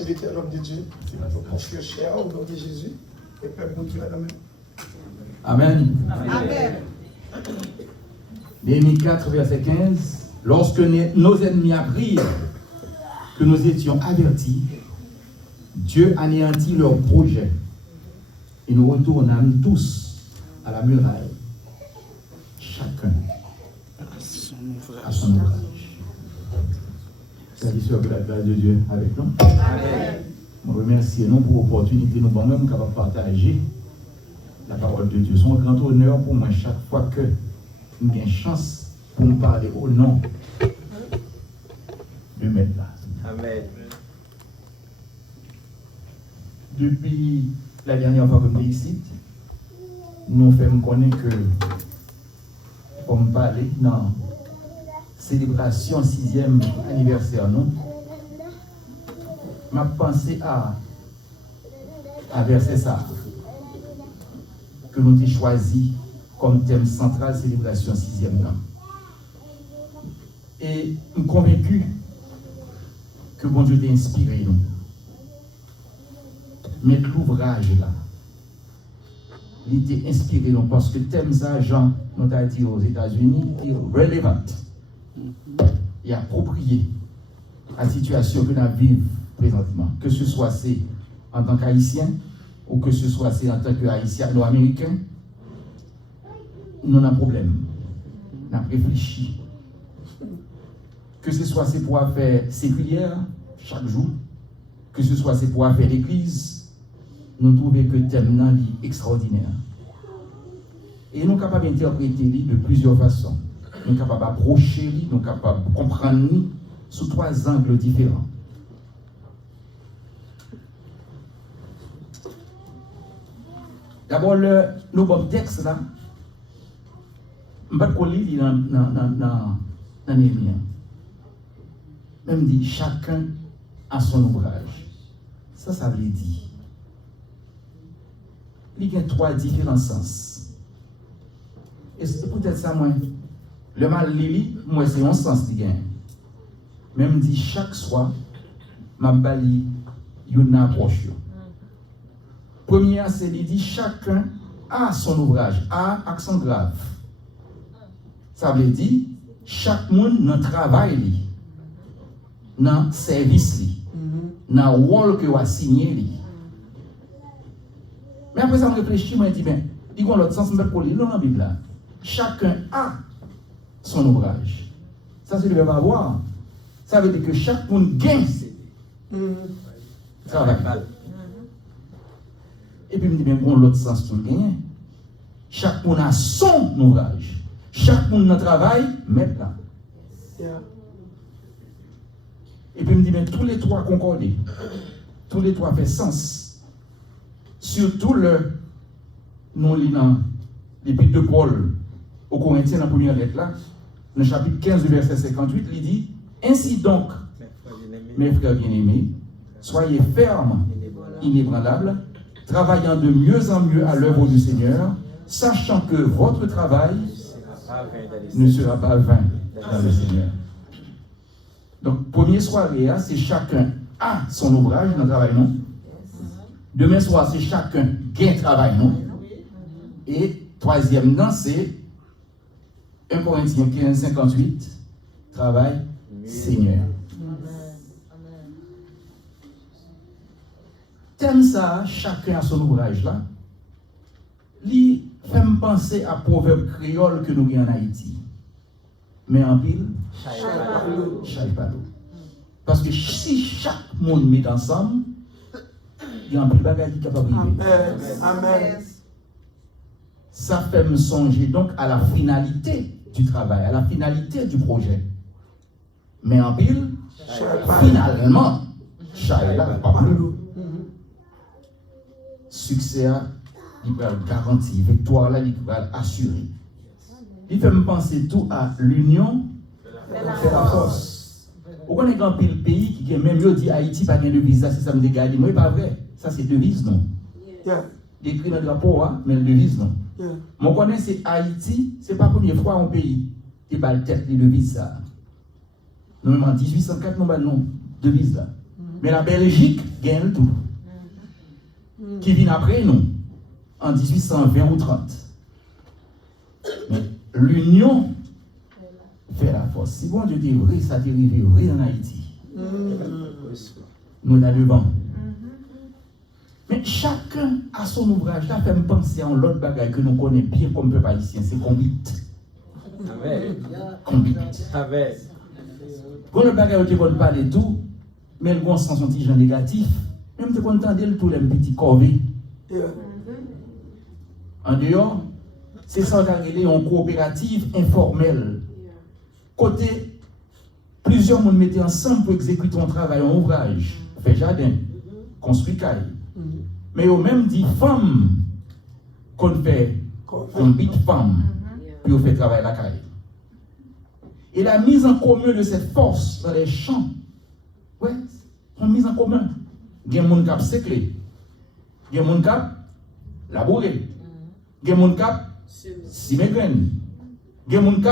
serviteur l'homme de Dieu, c'est notre frère cher au nom de Jésus. Et Père, bon Dieu, amen. Amen. Amen. Néhémie 4, verset 15. Lorsque nos ennemis apprirent que nous étions avertis, Dieu anéantit leurs projets et nous retournâmes tous à la muraille, chacun à son ouvrage. C'est la que la grâce de Dieu avec nous. Amen. Je remercie nous pour l'opportunité, nous sommes même capables de partager la parole de Dieu. C'est un grand honneur pour moi chaque fois que nous avons une chance pour nous parler au nom de Maître là. Amen. Depuis la dernière fois que nous sommes ici, nous faisons connaître que, comme parler dans la célébration 6e anniversaire, nous, m'a pensé à verser ça, que nous avons choisi comme thème central célébration 6e an. Et je suis convaincu que bon Dieu t'a inspiré nous. Mettre l'ouvrage là, il t'a inspiré nous parce que thème ça, Jean, nous avons dit aux États-Unis, est relevant et approprié à la situation que nous vivons présentement. Que ce soit c'est en tant qu'Haïtien ou que ce soit c'est en tant qu'Haïtien ou Américain, nous avons un problème. Nous avons réfléchi. Que ce soit c'est pour faire séculière chaque jour, que ce soit c'est pour faire l'église, nous trouvons que le thème est extraordinaire. Et nous sommes capables d'interpréter de plusieurs façons. Nous sommes capables d'approcher, nous sommes capables de comprendre sous 3 angles différents. D'abord, le bon texte là, je ne vais pas lire dans Néhémie. Même dit chacun a son ouvrage. Ça veut dire. Il y a 3 différents sens. Et c'est peut-être ça, moi. Le mal lili, moi, c'est un sens qui gagne. Même dit chaque soir, ma bali, il y a une approche. Première, c'est dit chacun a son ouvrage, a accent grave. Ça veut dire chaque monde dans le travail, dans le service, dans le rôle que vous avez signé. Mais après ça, je réfléchis, je me dis, ben, il y a l'autre sens, pour lire dans la Bible. Chacun a son ouvrage. Ça, c'est le verbe avoir. Ça veut dire que chaque monde gagne travail. Et puis, je me dis, bien, bon, l'autre sens, tout le gagne. Chaque monde a son ouvrage. Chaque monde dans le travail, maintenant. Et puis, je me dis, bien, tous les 3 concordent. Tous les 3 font sens. Surtout nous lisons l'épître de Paul aux Corinthiens dans la première lettre là, dans le chapitre 15 du verset 58, il dit ainsi donc, mes frères bien-aimés, soyez fermes, inébranlables, travaillant de mieux en mieux à l'œuvre du Seigneur, sachant que votre travail ne sera pas vain dans le Seigneur. Donc, première soirée, c'est chacun a son ouvrage dans le travail, non? Demain soir, c'est chacun qui a un travail, non? Et troisième, non, c'est 1 Corinthiens 15, 58, travail Seigneur. Thème ça, chacun a son ouvrage là. Lui fait me penser à proverbe créole que nous avons en Haïti. Mais en pile, chaque palo. Parce que si chaque monde met ensemble, il y a un peu de bagages qui est capable de vivre. Amen. Ça fait me songer donc à la finalité du travail, à la finalité du projet. Mais en pile, finalement, succès, il va garantir, victoire, là, il va assurer. Il fait me penser tout à l'union fait la force. Vous connaissez un pile pays qui est même mieux dit Haïti pas de devise, ça c'est ça me dégage. Moi, pas vrai. Ça c'est devise, non? Écrit dans le drapeau, mais le devise, non? Moi, je connais c'est Haïti, c'est pas la première fois un pays qui bat le tête les devises ça. Nous, en 1804, nous avons devise là. Mais la Belgique gagne tout. Qui vient après nous, en 1820 ou 30. Mais l'union fait la force. Si bon Dieu dit vrai, ça t'arrive vrai en Haïti. Nous là devant. Mais chacun a son ouvrage. Ça fait me penser à l'autre bagaille que nous connaissons bien comme peuple haïtien, c'est conduite. Conduite. Pour le bagaille, tu ne parler de tout, mais le bon sens un petit genre négatif. Même tu entends de tous les petits corvées. En dehors, c'est ça qui est en coopérative informelle. Côté, plusieurs monde mettaient ensemble pour exécuter un travail, un ouvrage, faire jardin, construire caille. Mais au même dit femmes qu'on fait, qu'on bite femmes, puis on fait travailler la caille. Et la mise en commun de cette force dans les champs, ouais, sont mise en commun. Il y a des gens qui séclé, il y a des gens qui labouré, il y a des gens qui semer graines, il y a des gens qui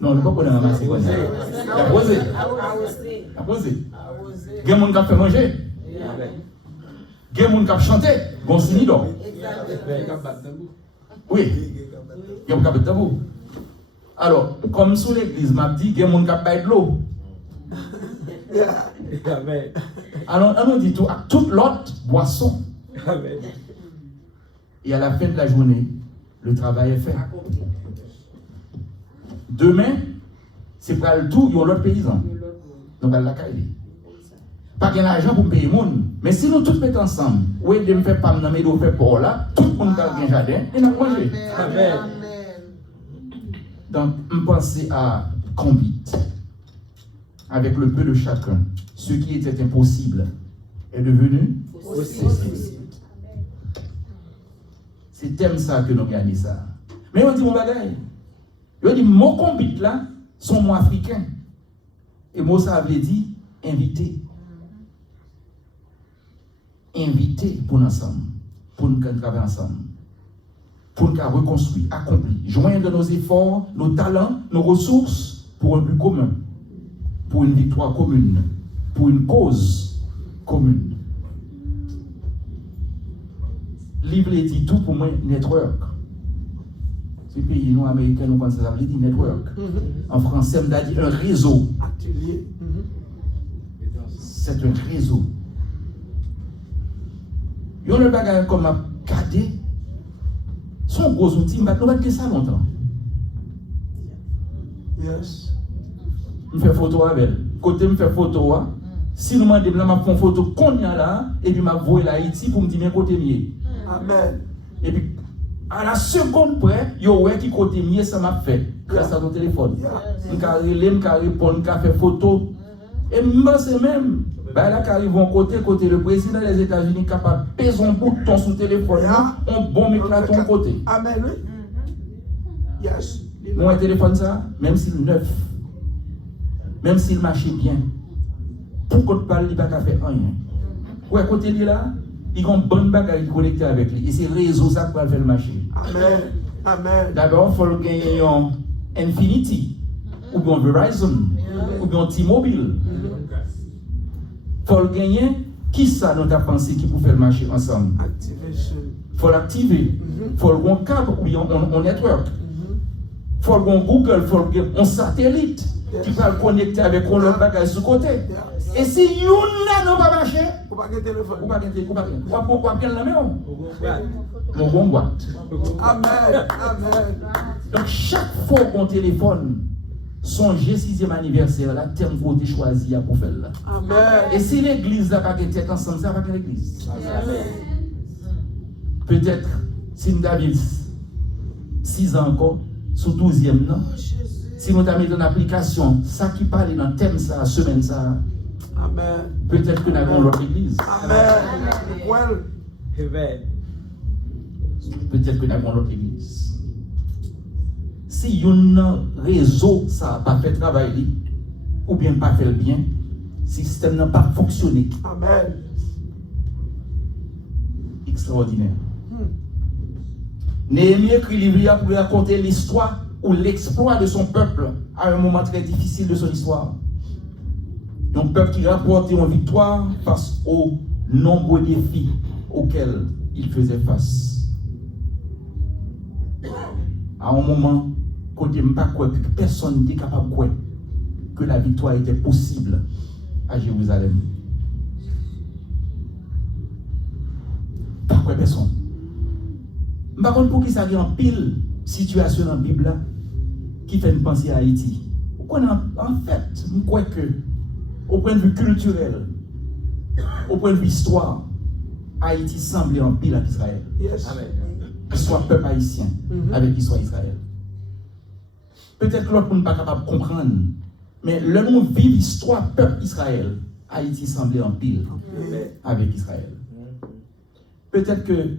non, le peuple n'a pas ramasser comme ça. Il a posé. Il a posé. Il y a des gens qui fait manger. Il y a des gens qui chanter. Gon sinido. Oui. Il y a des gens qui tabou. Alors, comme sous l'église m'a dit, il y a des gens qui baillent de l'eau. Alors, on dit tout, à toute l'autre boisson. Et à la fin de la journée, le travail est fait. Demain, c'est pour le tout, il y a l'autre paysan. Donc, à la caille. Pas qu'il y a l'argent pour payer le monde. Mais si nous tous mettons ensemble, oui, de me faire pas me de faire pour là, tout le monde a un jardin et nous manger. Amen. Donc, on pense à Combit. Avec le peu de chacun, ce qui était impossible est devenu possible. C'est thème ça que nous gagnons ça. Mais on dit mon bagaille. On dit mon Combit là sont mots africains. Et moi ça veut dire inviter. Inviter pour nous ensemble, pour nous travailler ensemble, pour nous reconstruire, accomplir, joindre nos efforts, nos talents, nos ressources pour un but commun, pour une victoire commune, pour une cause commune. Livre dit tout pour moi, network. Ce pays non américain, nous pensons ça veut dire network. En français, on a dit un réseau. C'est un réseau. Il y a un bagage comme un cadet. Son gros outil, nous avons fait ça longtemps. Yes. Je fais photo avec elle. Côté, je fais photo. Si nous m'en demandons, je fais une photo qu'on y a là, et puis je vais la Haïti pour me dire, mais côté mieux. Amen. Et puis, à la seconde près, il y a qui côté mieux, ça m'a fait. Grâce à ton téléphone. Je peux répondre, je peux faire photo. Et je même. Ben là, qui arrive en côté, le président des États-Unis capable de peser un bouton sur le téléphone, on bombe éclate ton côté. Amen, oui. Yes. Mon téléphone, ça, même s'il est neuf, même s'il marche bien, pour qu'on parle, il ne va pas faire rien. Ouais, côté lui là, il y a une bonne bagaille connectée avec lui. Et c'est le réseau ça qui va faire le marché. Amen. Amen. D'abord, il faut gagner un Infinity, ou bien Verizon, ou bien T-Mobile. Il faut le gagner, qui ça nous a pensé qui peut faire le marché ensemble? Il faut l'activer. Il faut le gagner câble ou bien on network. Il faut le gagner Google, il faut le gagner un satellite qui va le connecter avec un bagage sur côté. Et si yon n'a pas marché, Ou pas de téléphone. ou pas de la main. Mon bon boîte. Amen. Amen. Donc chaque fois qu'on téléphone, songez 6e anniversaire, là, terme côté choisi pour faire là. Amen. Et si l'église n'a pas été ensemble, ça va pas l'église. Peut-être, si nous avons 6 ans encore, sous 12e, non? Si nous avons mis en application, ça qui parle dans le thème, ça, la semaine, ça, Amen. peut-être que nous avons l'autre église. Amen. Well. Peut-être que nous avons l'autre église. Si un réseau ça n'a pas fait travail, ou bien pas fait le bien, si le système n'a pas fonctionné. Amen. Extraordinaire. Néhémie écrit livre pour raconter l'histoire ou l'exploit de son peuple à un moment très difficile de son histoire. Un peuple qui rapportait en victoire face aux nombreux défis auxquels il faisait face. À un moment, côté pas quoi que personne n'était capable de croire que la victoire était possible à Jérusalem. Pas quoi personne. Par contre, pour qui ça vient en pile situation dans la Bible là, qui fait penser à Haïti. En fait, je crois que au point de vue culturel, au point de vue histoire, Haïti semblait en pile avec Israël. Yes. Qu'il soit peuple haïtien avec qu'il soit Israël. Peut-être que l'autre monde n'est pas capable de comprendre, mais le nom vive l'histoire peuple Israël, Haïti semblait en pile avec Israël. Peut-être que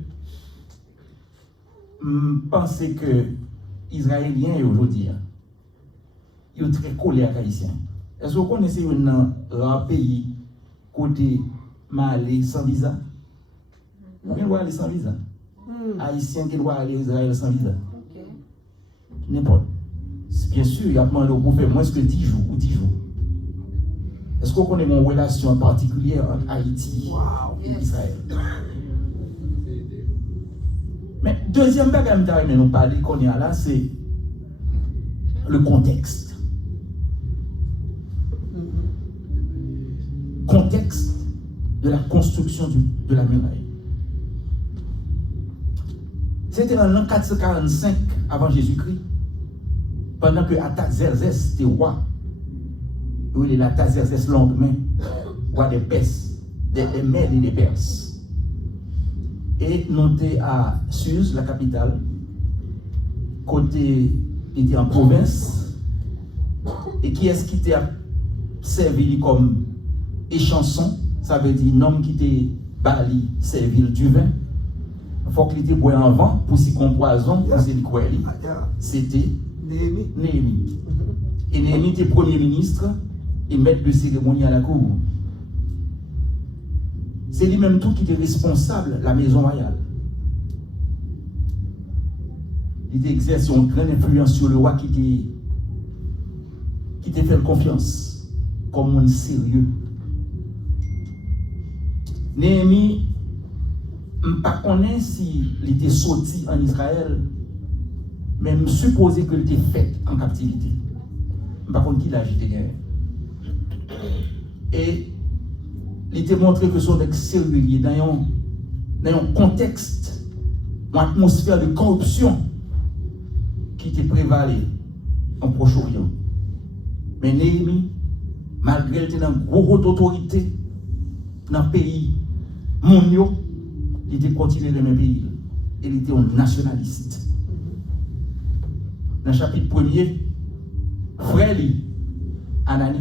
pensez que Israéliens aujourd'hui, ils sont très collés à Haïtiens. Est-ce que vous connaissez un pays côté Mali sans visa? Qui doit aller sans visa? Haïtiens qui doivent aller à Israël sans visa? N'importe. Bien sûr, il y a demandé pour faire moins que 10 jours ou 10 jours. Est-ce qu'on connaît une relation particulière entre Haïti et Israël? Mais deuxième bagage que nous parlons qu'on est là, c'est le contexte. Contexte de la construction de la muraille. C'était en l'an 445 avant Jésus-Christ, pendant que Artaxerxès était roi. Il est l'Artaxerxès Longuemain, roi des Perses, des Mèdes et des Perses. Et nous étions à Suse, la capitale, côté, il était en province, et qui est-ce qui t'a servi comme échanson, ça veut dire homme qui était bali, servi du vin. Il faut qu'il était boit en vent pour s'y compoison, pour s'y quoi. C'était Néhémie. Et Néhémie était premier ministre et maître de cérémonie à la cour. C'est lui-même tout qui était responsable de la maison royale. Il exerçait une grande influence sur le roi qui était fait confiance comme un sérieux. Néhémie, je ne connais pas s'il était sorti en Israël, mais je suppose qu'il était fait en captivité. Je ne sais pas qui l'a agité derrière. Et il était montré que son ex-sérieux dans un contexte, une atmosphère de corruption qui était prévalée en Proche-Orient. Mais Néhémie, malgré qu'il était dans une grosse autorité dans le pays mondial, il était continué dans le même pays. Il était un nationaliste. Dans le chapitre 1er, frère Anani,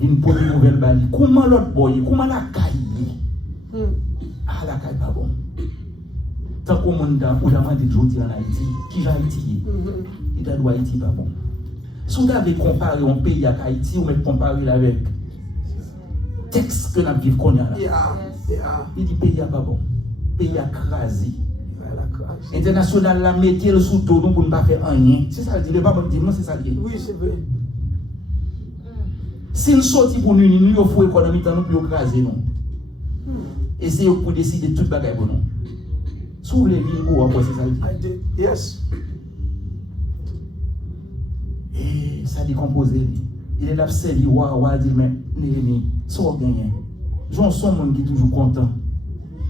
il pour une nouvelle bali. Comment l'autre boy, comment la caille? Ah, la caille pas bon. Tant qu'on monde ou la main de Jodi en Haïti, qui j'ai Haïti, il doit Haïti pas bon. Si vous avez comparé un pays à Haïti, vous mettez comparé avec le texte que nous vivons qu'on a là. Il dit pays pas bon. Pays à crasé. International la mettez le sous dos pour ne pas faire rien. C'est ça le dit, le pas bon dimanche, c'est ça le dit. Oui, c'est vrai. Si nous sortons pour nous, il faut économiser nous pour écraser nous. Et c'est pour décider tout le bagage pour nous. Si vous voulez vivre, c'est ça le dit. Yes. Et ça décomposé. Il est là, servi, il dit, mais Néhémie, ça va gagner. J'en suis un monde qui est toujours content.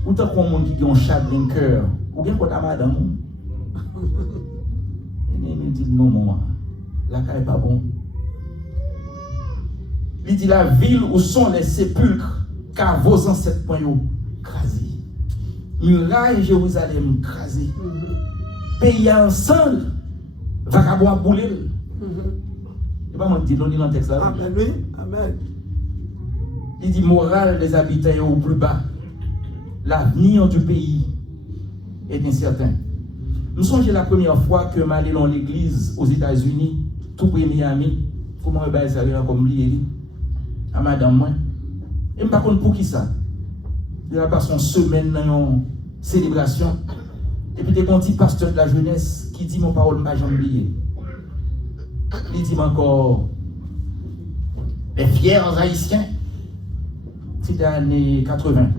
Ou tant qu'on monde qui a un chagrin de cœur. Ou bien quand madame. Et Néhémie dit, non, maman, la caille n'est pas bon. Il dit, la ville où sont les sépulcres, car vos ancêtres ont crasé. Muraille Jérusalem crasé. Pays ensemble, vagabond boulé. Je ne vais pas dire dans le texte là. Amen, oui. Amen. Il dit, morale des habitants est au plus bas. L'avenir du pays est incertain. Nous sommes la première fois que je allé dans l'église aux États-Unis, tout près de Miami. Comment je vais aller comme lui à madame moi. Et je ne sais pas pour qui ça. Il a passé une semaine dans une célébration. Et puis, il y a un petit pasteur de la jeunesse qui dit, mon parole, je ne vais jamais oublier. Il dit encore, Les fiers Haïtiens, c'était années 80.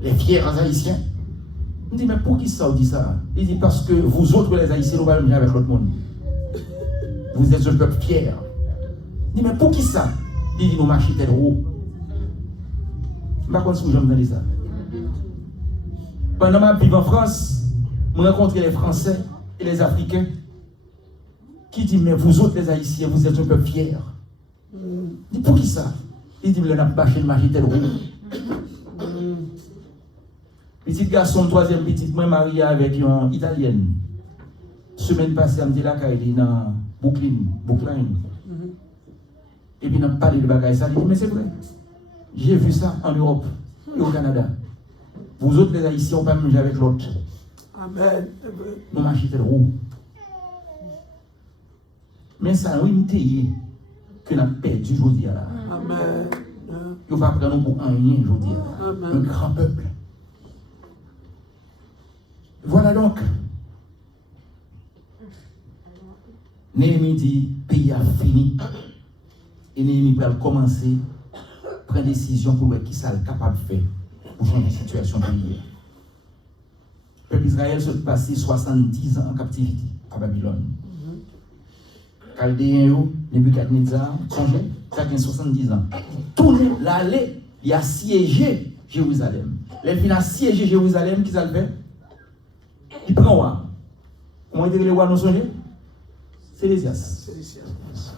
Les fiers Haïtiens. Je dis, mais pour qui ça, on dit ça? Il dit, parce que vous autres, les Haïtiens, vous ne pouvez pas avec l'autre monde. Vous êtes un peuple fier. Je dis, mais pour qui ça? Il dit, nous marchons tête haut. Je ne sais pas si vous avez ça. Pendant ma vie en France, je rencontre les Français et les Africains qui disent, mais vous autres, les Haïtiens, vous êtes un peuple fier. Je dis, pour qui ça? Il dit, mais on a bâché le marché tête haut. Petit garçon, troisième petit, moi marié avec une Italienne. Semaine passée, elle me dit là, elle est dans Brooklyn. Et puis, on a parlé de bagaille. Ça, dit, mais c'est vrai. J'ai vu ça en Europe et au Canada. Vous autres, les Haïtiens, on ne peut pas manger avec l'autre. Amen. Nous marchons de roue. Mais ça, oui, nous t'ayons que nous avons perdu aujourd'hui. Amen. Il ne va pas prendre pour un rien aujourd'hui. Un grand peuple. Voilà donc. Néhémie dit, pays a fini. Et Néhémie va commencer à prendre des décisions pour voir qui ça est capable de faire pour changer la situation du pays. Le peuple d'Israël se passé 70 ans en captivité à Babylone. Chaldéen, Nebuchadnezzar, songez, ça a 70 ans. Tourné l'allée, il a siégé Jérusalem. Les a siégé Jérusalem, qu'ils ont fait? Il prend roi. Comment il dit les rois nous songez? C'est les Sédécias.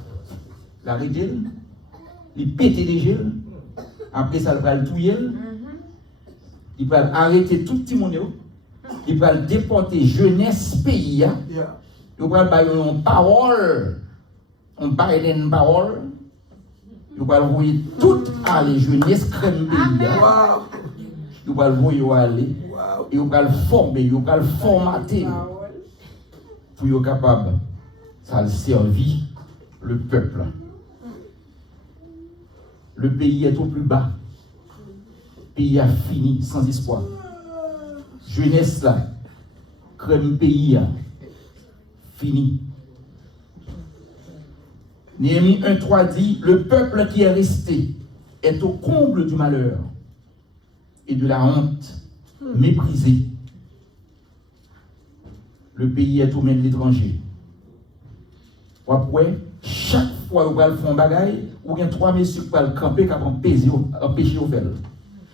La règle, il pète des gels. Après ça, il va le touiller. Il va arrêter tout le petit monde. Il va déporter jeunesse pays. Il va bailler une parole. On parle d'une parole. Il va envoyer toute à les jeunesse crème pays. Il va le voyer aller. Il va le former, il va le formater. Pour être capable, ça le servir le peuple. Le pays est au plus bas. Le pays a fini sans espoir. Jeunesse là, crème pays a fini. Néhémie 1:3 dit, le peuple qui est resté est au comble du malheur et de la honte, méprisé. Le pays est aux mains de l'étranger. Après, chaque fois où vous allez faire un bagaille, vous avez 3 messieurs qui vont camper, qui vont empêcher au faire.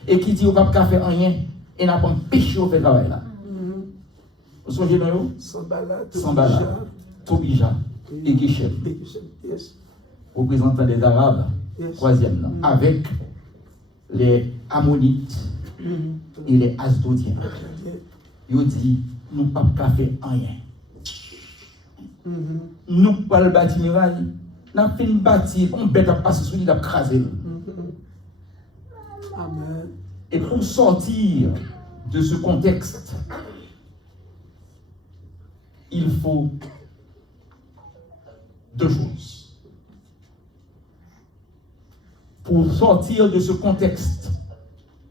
Et qui dit, vous ne pouvez pas faire rien, et n'a pas empêché au faire le travail là. Vous songez dans vous? Sambala, Tobija et Geshem. Représentant des Arabes, troisième là, avec les Ammonites et les Asdodiens. Ils disent, nous ne pouvons pas faire rien. Nous ne pouvons pas bâtir muraille. Nous avons fait une bâtir, on bête à passer sous lui, à craser. Et pour sortir de ce contexte, il faut 2 choses. Pour sortir de ce contexte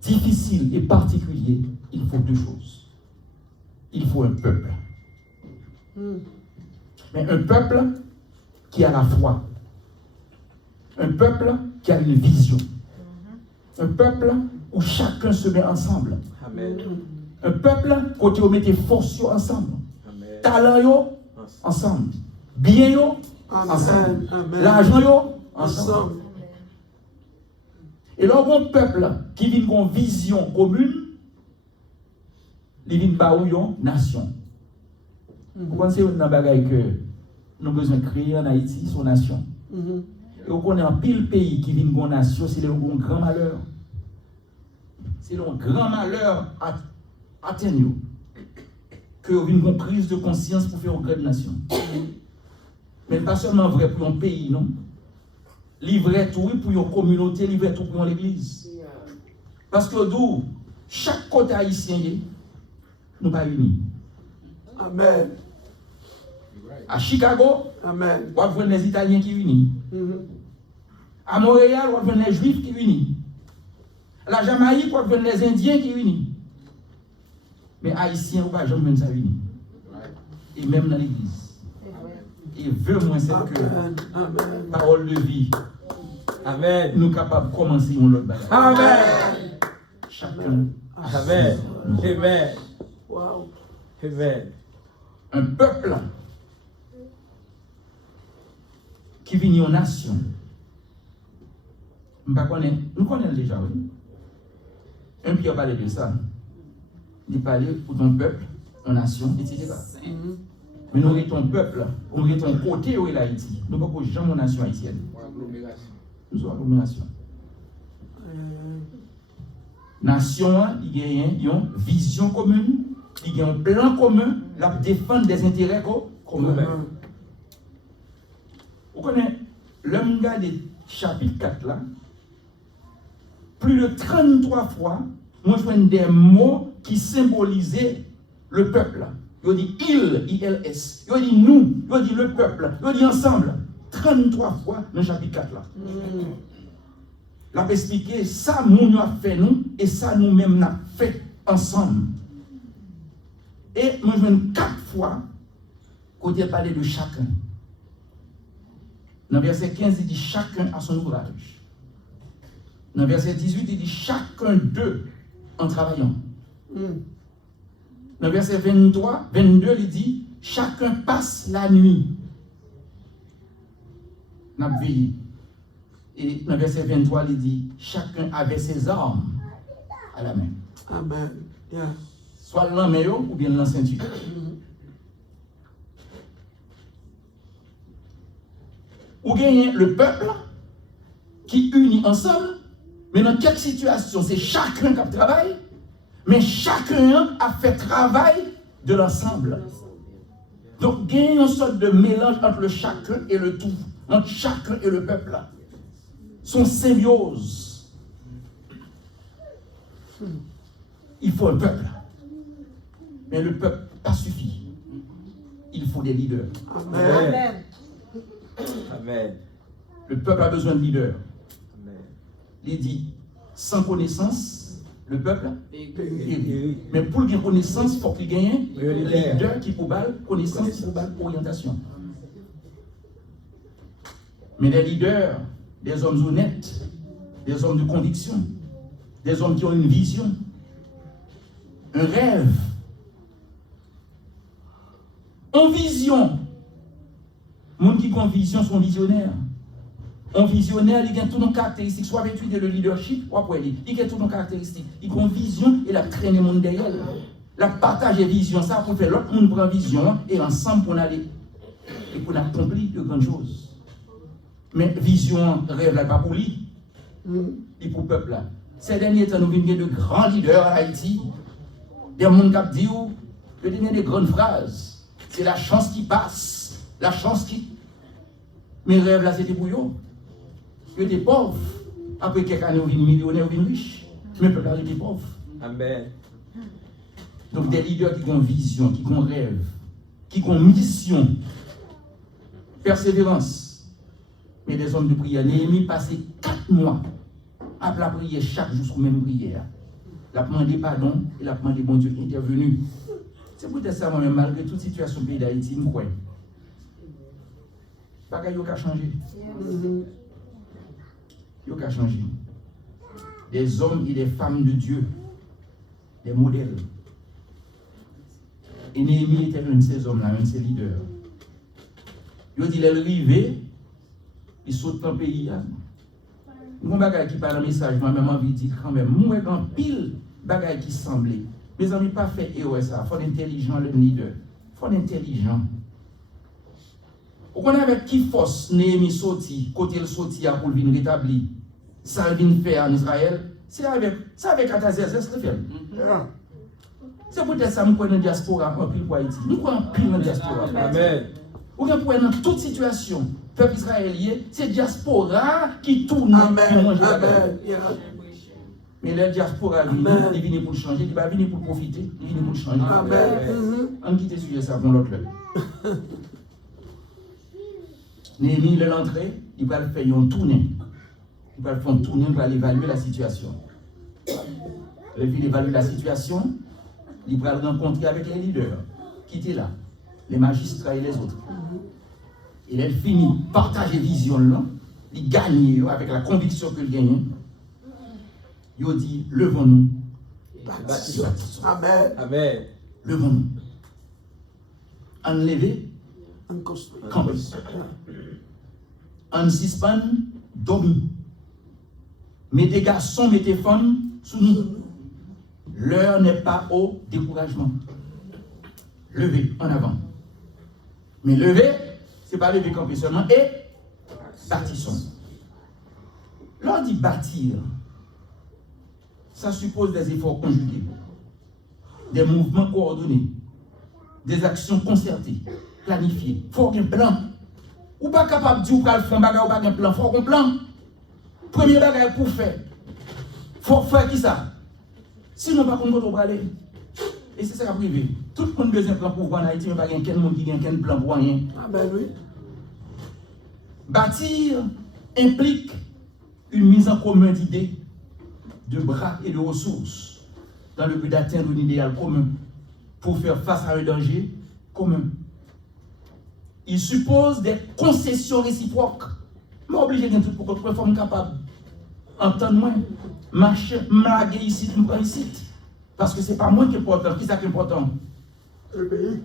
difficile et particulier, il faut 2 choses. Il faut un peuple. Mais un peuple qui a la foi. Un peuple qui a une vision. Un peuple où chacun se met ensemble. Amen. Un peuple côté où mettez force ensemble. Talent yo ensemble. Bien yo ensemble. L'argent yo ensemble. Et là, un peuple qui vit une vision commune, il vient par une nation. Vous pensez que nous avons besoin de créer en Haïti son nation. Et vous connaissez un pile pays qui vit une nation, c'est un grand malheur. C'est un grand malheur à atteindre. Que vous avez une prise de conscience pour faire une grande nation. Mais pas seulement vrai pour un pays, non? Livrer tout pour une communauté, livrer tout pour l'église. Parce que d'où chaque côté haïtien, nous pas unis. Amen. À Chicago, Amen. on voit les Italiens qui unis. À Montréal, on voit les Juifs qui unis. À la Jamaïque, on voit les Indiens qui unis. Mais Haïtiens, on ne va jamais ça unis. Et même dans l'église. Et veut moins cette que parole de vie Amen. nous sommes capables de commencer une autre bagaille. Amen. Chacun. Amen. Amen. Wow. Amen. Un peuple qui vient en nation. Nous connaissons déjà, oui. Un Pierre parlait de ça. Il parlait pour ton peuple, en nation, etc. Mais nous sommes ton peuple, nous sommes ton côté où est l'Haïti. Nous ne sommes pas jamais en nation haïtienne. Nous sommes agglomération. Nation, il y a une vision commune, il y a un plan commun, la défense des intérêts communs. Vous connaissez, l'homme de chapitre 4 là, plus de 33 fois, moi je vois des mots qui symbolisaient le peuple. Il dit il, ILS. Il dit nous, il dit le peuple, il dit ensemble. 33 fois dans le chapitre 4 là. La expliqué ça, nous a fait nous, et ça nous-mêmes nous fait ensemble. Et moi je vois 4 fois qu'on a parlé de chacun. Dans verset 15, il dit chacun a son ouvrage. Dans verset 18, il dit chacun d'eux en travaillant. Dans verset 22, il dit chacun passe la nuit. N'a veillé. Et dans verset 23, il dit chacun avait ses armes à la main. Amen. Yeah. Soit la main ou bien la ceinture. Ou gagne le peuple qui unit ensemble, mais dans quelle situation c'est chacun qui travaille, mais chacun a fait travail de l'ensemble. Donc gagne une sorte de mélange entre le chacun et le tout, entre chacun et le peuple. Son symbiose. Il faut un peuple, mais le peuple pas suffit. Il faut des leaders. Amen. Amen. Le peuple a besoin de leaders. Amen. Il dit, sans connaissance, le peuple périt. Mais pour qu'il ait connaissance, il faut qu'il gagne Oui, des leader. leaders qui pour connaissance, qui pour orientation. Mais des leaders, des hommes honnêtes, des hommes de conviction, des hommes qui ont une vision, un rêve, une vision. Les gens qui ont une vision sont visionnaires. Un visionnaire, il a toutes nos caractéristiques, soit avec de le leadership, ou après, il a toutes nos caractéristiques. Il a une vision et la traîne le monde derrière. La partage de vision, ça pour faire l'autre monde prend vision et ensemble pour aller et pour accomplir de grandes choses. Mais vision, rêve, là, pas pour lui. Et pour le peuple là. Ces derniers temps, nous venons de grands leaders à Haïti. Des gens qui disent, de donner des grandes phrases. C'est la chance qui passe. La chance qui. Mes rêves là, c'était pour eux. Ils étaient pauvres. Après quelques années, ils sont millionnaires, ils sont riches. Mais le peuple là, était pauvre. Amen. Donc des leaders qui ont vision, qui ont rêve, qui ont mission, persévérance. Mais des hommes de prière. Néhémie passait 4 mois à la prière chaque jour sur la même prière. La demandé pardon et la demandé bon Dieu intervenu. C'est peut-être ça moi-même, malgré toute situation du pays d'Haïti, je crois. Bagay yo ka changé. Yo ka changé. Des hommes et des femmes de Dieu, des modèles. Et Néhémie était l'un de ces hommes-là, un de ces leaders. Il dit, il est arrivé, il saute dans le pays. Mon bagay qui parle un message, moi-même envie de dire quand même, moi, quand pile bagay qui semblait. Mes amis, pas fait EOS, il faut l'intelligent, le leader. Il faut l'intelligent. Vous connaissez avec qui force Néhémie sorti, côté le sorti pour venir rétablir, ça vient faire en Israël, c'est avec Atazézès le fait. C'est peut-être ça que nous croyons dans la diaspora, en pile pour Haïti. Nous croyons en pile dans la diaspora. Amen. Vous croyez dans toute situation, peuple israélien, c'est la diaspora qui tourne. Amen. Mais la diaspora, il vient pour changer, il va venir pour profiter, il vient pour changer. Amen. On quitte le sujet, ça pour l'autre. Néhémie, il est entré, il va faire un tournée. Il va faire un tournée pour aller évaluer la situation. Et puis, il évalue la situation, il va rencontrer avec les leaders qui étaient là, les magistrats et les autres. Et il finit partager vision là, il gagne avec la conviction qu'il gagne. Il dit, levons-nous. Bâtissons. Bâtissons. Amen. Amen. Levons-nous. En lever, On construit. camper. En suspend, dormir. Mettez garçons, mettez femmes sous nous. L'heure n'est pas au découragement. Levez en avant. Mais lever, ce n'est pas lever camper seulement, et bâtissons. L'on dit bâtir, ça suppose des efforts conjugués, des mouvements coordonnés, des actions concertées, planifiées. Il faut un plan. Ou pas capable de dire ou pas le faire bagage ou pas un plan. Il faut un plan. Premier bagage pour faire. Il faut faire qui ça? Sinon, pas qu'on va aller. Et c'est ça qui a privé. Tout le monde a besoin de plan pour voir en Haïti, mais pas quelqu'un qui a un plan pour rien. Amen, oui. Bâtir implique une mise en commun d'idées, de bras et de ressources dans le but d'atteindre un idéal commun pour faire face à un danger commun. Il suppose des concessions réciproques. Mais obligé de tout pour que nous soyons capables d'entendre moins, marcher, marguer ici, nous prendre ici. Parce que ce n'est pas moi qui est important. Qui est qui est important? Le pays.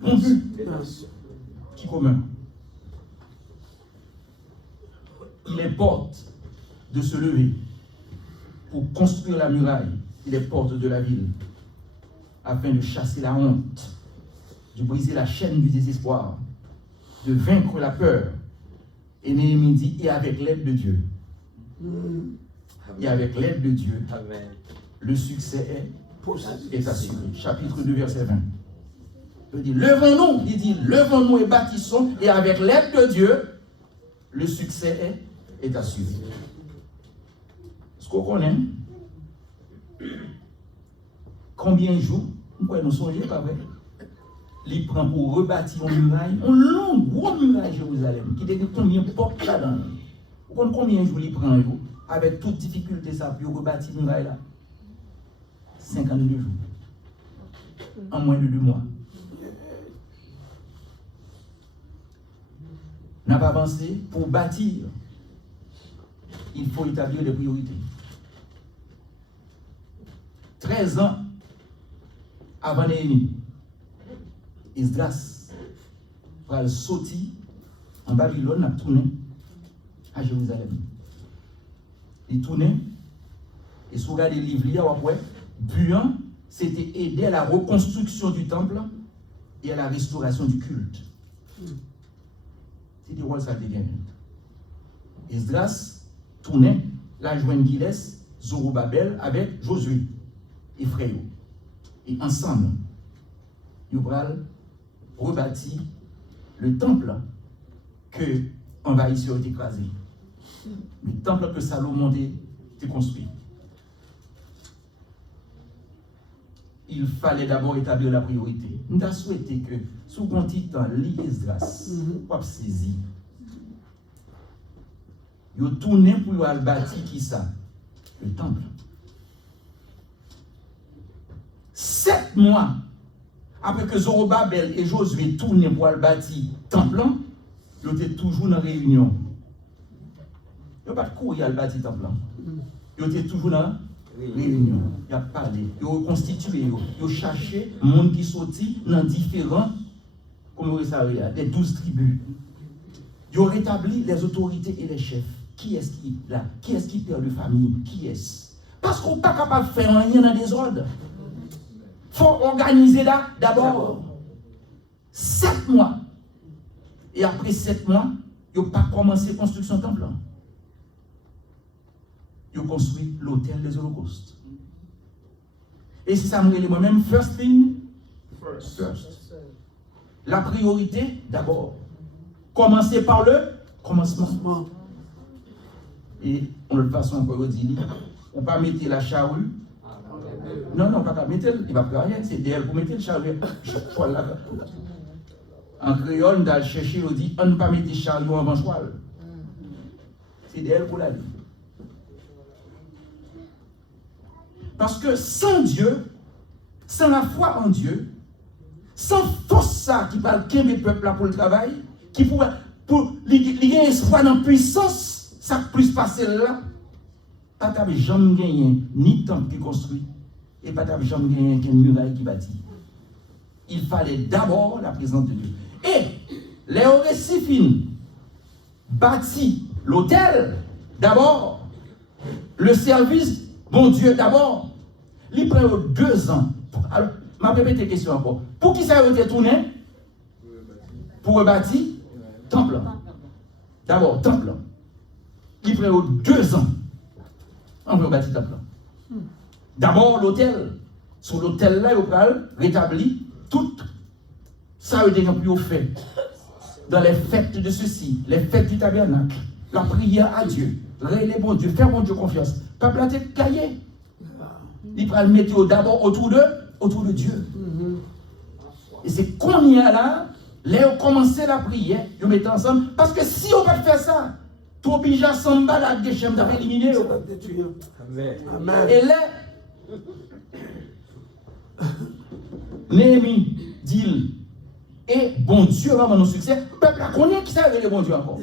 Mon but Yes. qui est commun. Il importe de se lever pour construire la muraille et les portes de la ville, afin de chasser la honte, de briser la chaîne du désespoir, de vaincre la peur. Et Néhémie dit, et avec l'aide de Dieu, et avec l'aide de Dieu, Amen. le succès Possible. est assuré. Chapitre 2, verset 20. Il dit, levons-nous et bâtissons, et avec l'aide de Dieu, le succès est assuré. Ce qu'on connaît, combien de jours, nous songeons, pas vrai? Il prend pour rebâtir une muraille, une longue, grosse muraille Jérusalem, qui était combien de portes là-dedans. Vous comprenez combien de jours il prend, avec toute difficulté, ça, pour rebâtir une muraille là? 52 jours. En moins de 2 mois. N'a pas avancé. Pour bâtir, il faut établir des priorités. 13 ans avant Néhémie, Esdras va sortir en Babylone, a tourné à Jérusalem. Il tournait, et si vous regardez le livre, après, Buan, c'était aider à la reconstruction du temple et à la restauration du culte. C'est du rôle ça devient. Esdras tournait, la jointe qui laisse Zorobabel avec Josué et Fréo. Et ensemble, ils vont rebâtir le temple que envahisseurs ont écrasé. Le temple que Salomon a construit. Il fallait d'abord établir la priorité. Nous avons souhaité que, sous le titre lit Esdras, vous saisi. Ils ont tourné pour bâtir qui ça? Le temple. 7 mois après que Zorobabel et Josué tournaient pour bâtir le temple, ils étaient toujours dans réunion. Ils n'ont pas de courir à bâtir le temple. Ils étaient toujours dans réunion. Ils ont parlé, ils ont reconstitué, ils ont cherché les gens qui sortit dans différents, comme des 12 tribus. Ils ont rétabli les autorités et les chefs. Qui est-ce qui est là? Qui est-ce qui perd de famille? Qui est-ce? Parce qu'on n'est pas capable de faire rien dans des ordres. Il faut organiser là d'abord. 7 mois. Et après 7 mois, ils n'ont pas commencé la construction du temple. Ils ont construit l'hôtel des holocaustes. Et c'est ça, moi-même, first thing, first. La priorité, d'abord. Commencer par le commencement. Et on le passe encore au dit, on ne peut pas mettre la charrue. Non, pas mettre, il ne va plus rien, c'est d'elle pour mettre le charrue. En créole, on a cherché, on dit, on ne peut pas mettre le charrue avant cheval. C'est d'elle pour la vie. Parce que sans Dieu, sans la foi en Dieu, sans force ça qui parle qu'un des peuples là pour le travail, qui pourrait pour il y a espoir dans puissance, ça plus passer là. Pas de jamais gagné ni temple qui construit et pas de jamais gagné qu'une muraille qui bâtit. Il fallait d'abord la présence de Dieu. Et les Orécifines bâtit l'hôtel d'abord, le service, bon Dieu d'abord. Il prend 2 ans. Alors, je vais répéter la question encore. Pour qui ça a été tourné? Pour rebâtir temple. D'abord, temple. Il prend 2 ans. On veut bâtir temple. D'abord, l'hôtel. Sur l'hôtel là, il va rétablir tout ça a été fait dans les fêtes de ceci, les fêtes du tabernacle, la prière à Dieu, les bons Dieu, faire bon Dieu confiance. Peuple a été caillé. Il va le mettre d'abord autour de Dieu. Et c'est qu'on y a là, là, on commence la prière, on met ensemble. Parce que si on va faire ça, tout obligé à s'en balade des chemins d'avoir éliminé. Amen. Et là, Néhémie dit, et bon Dieu va mon succès. Le peuple a connu qui savait le bon Dieu encore.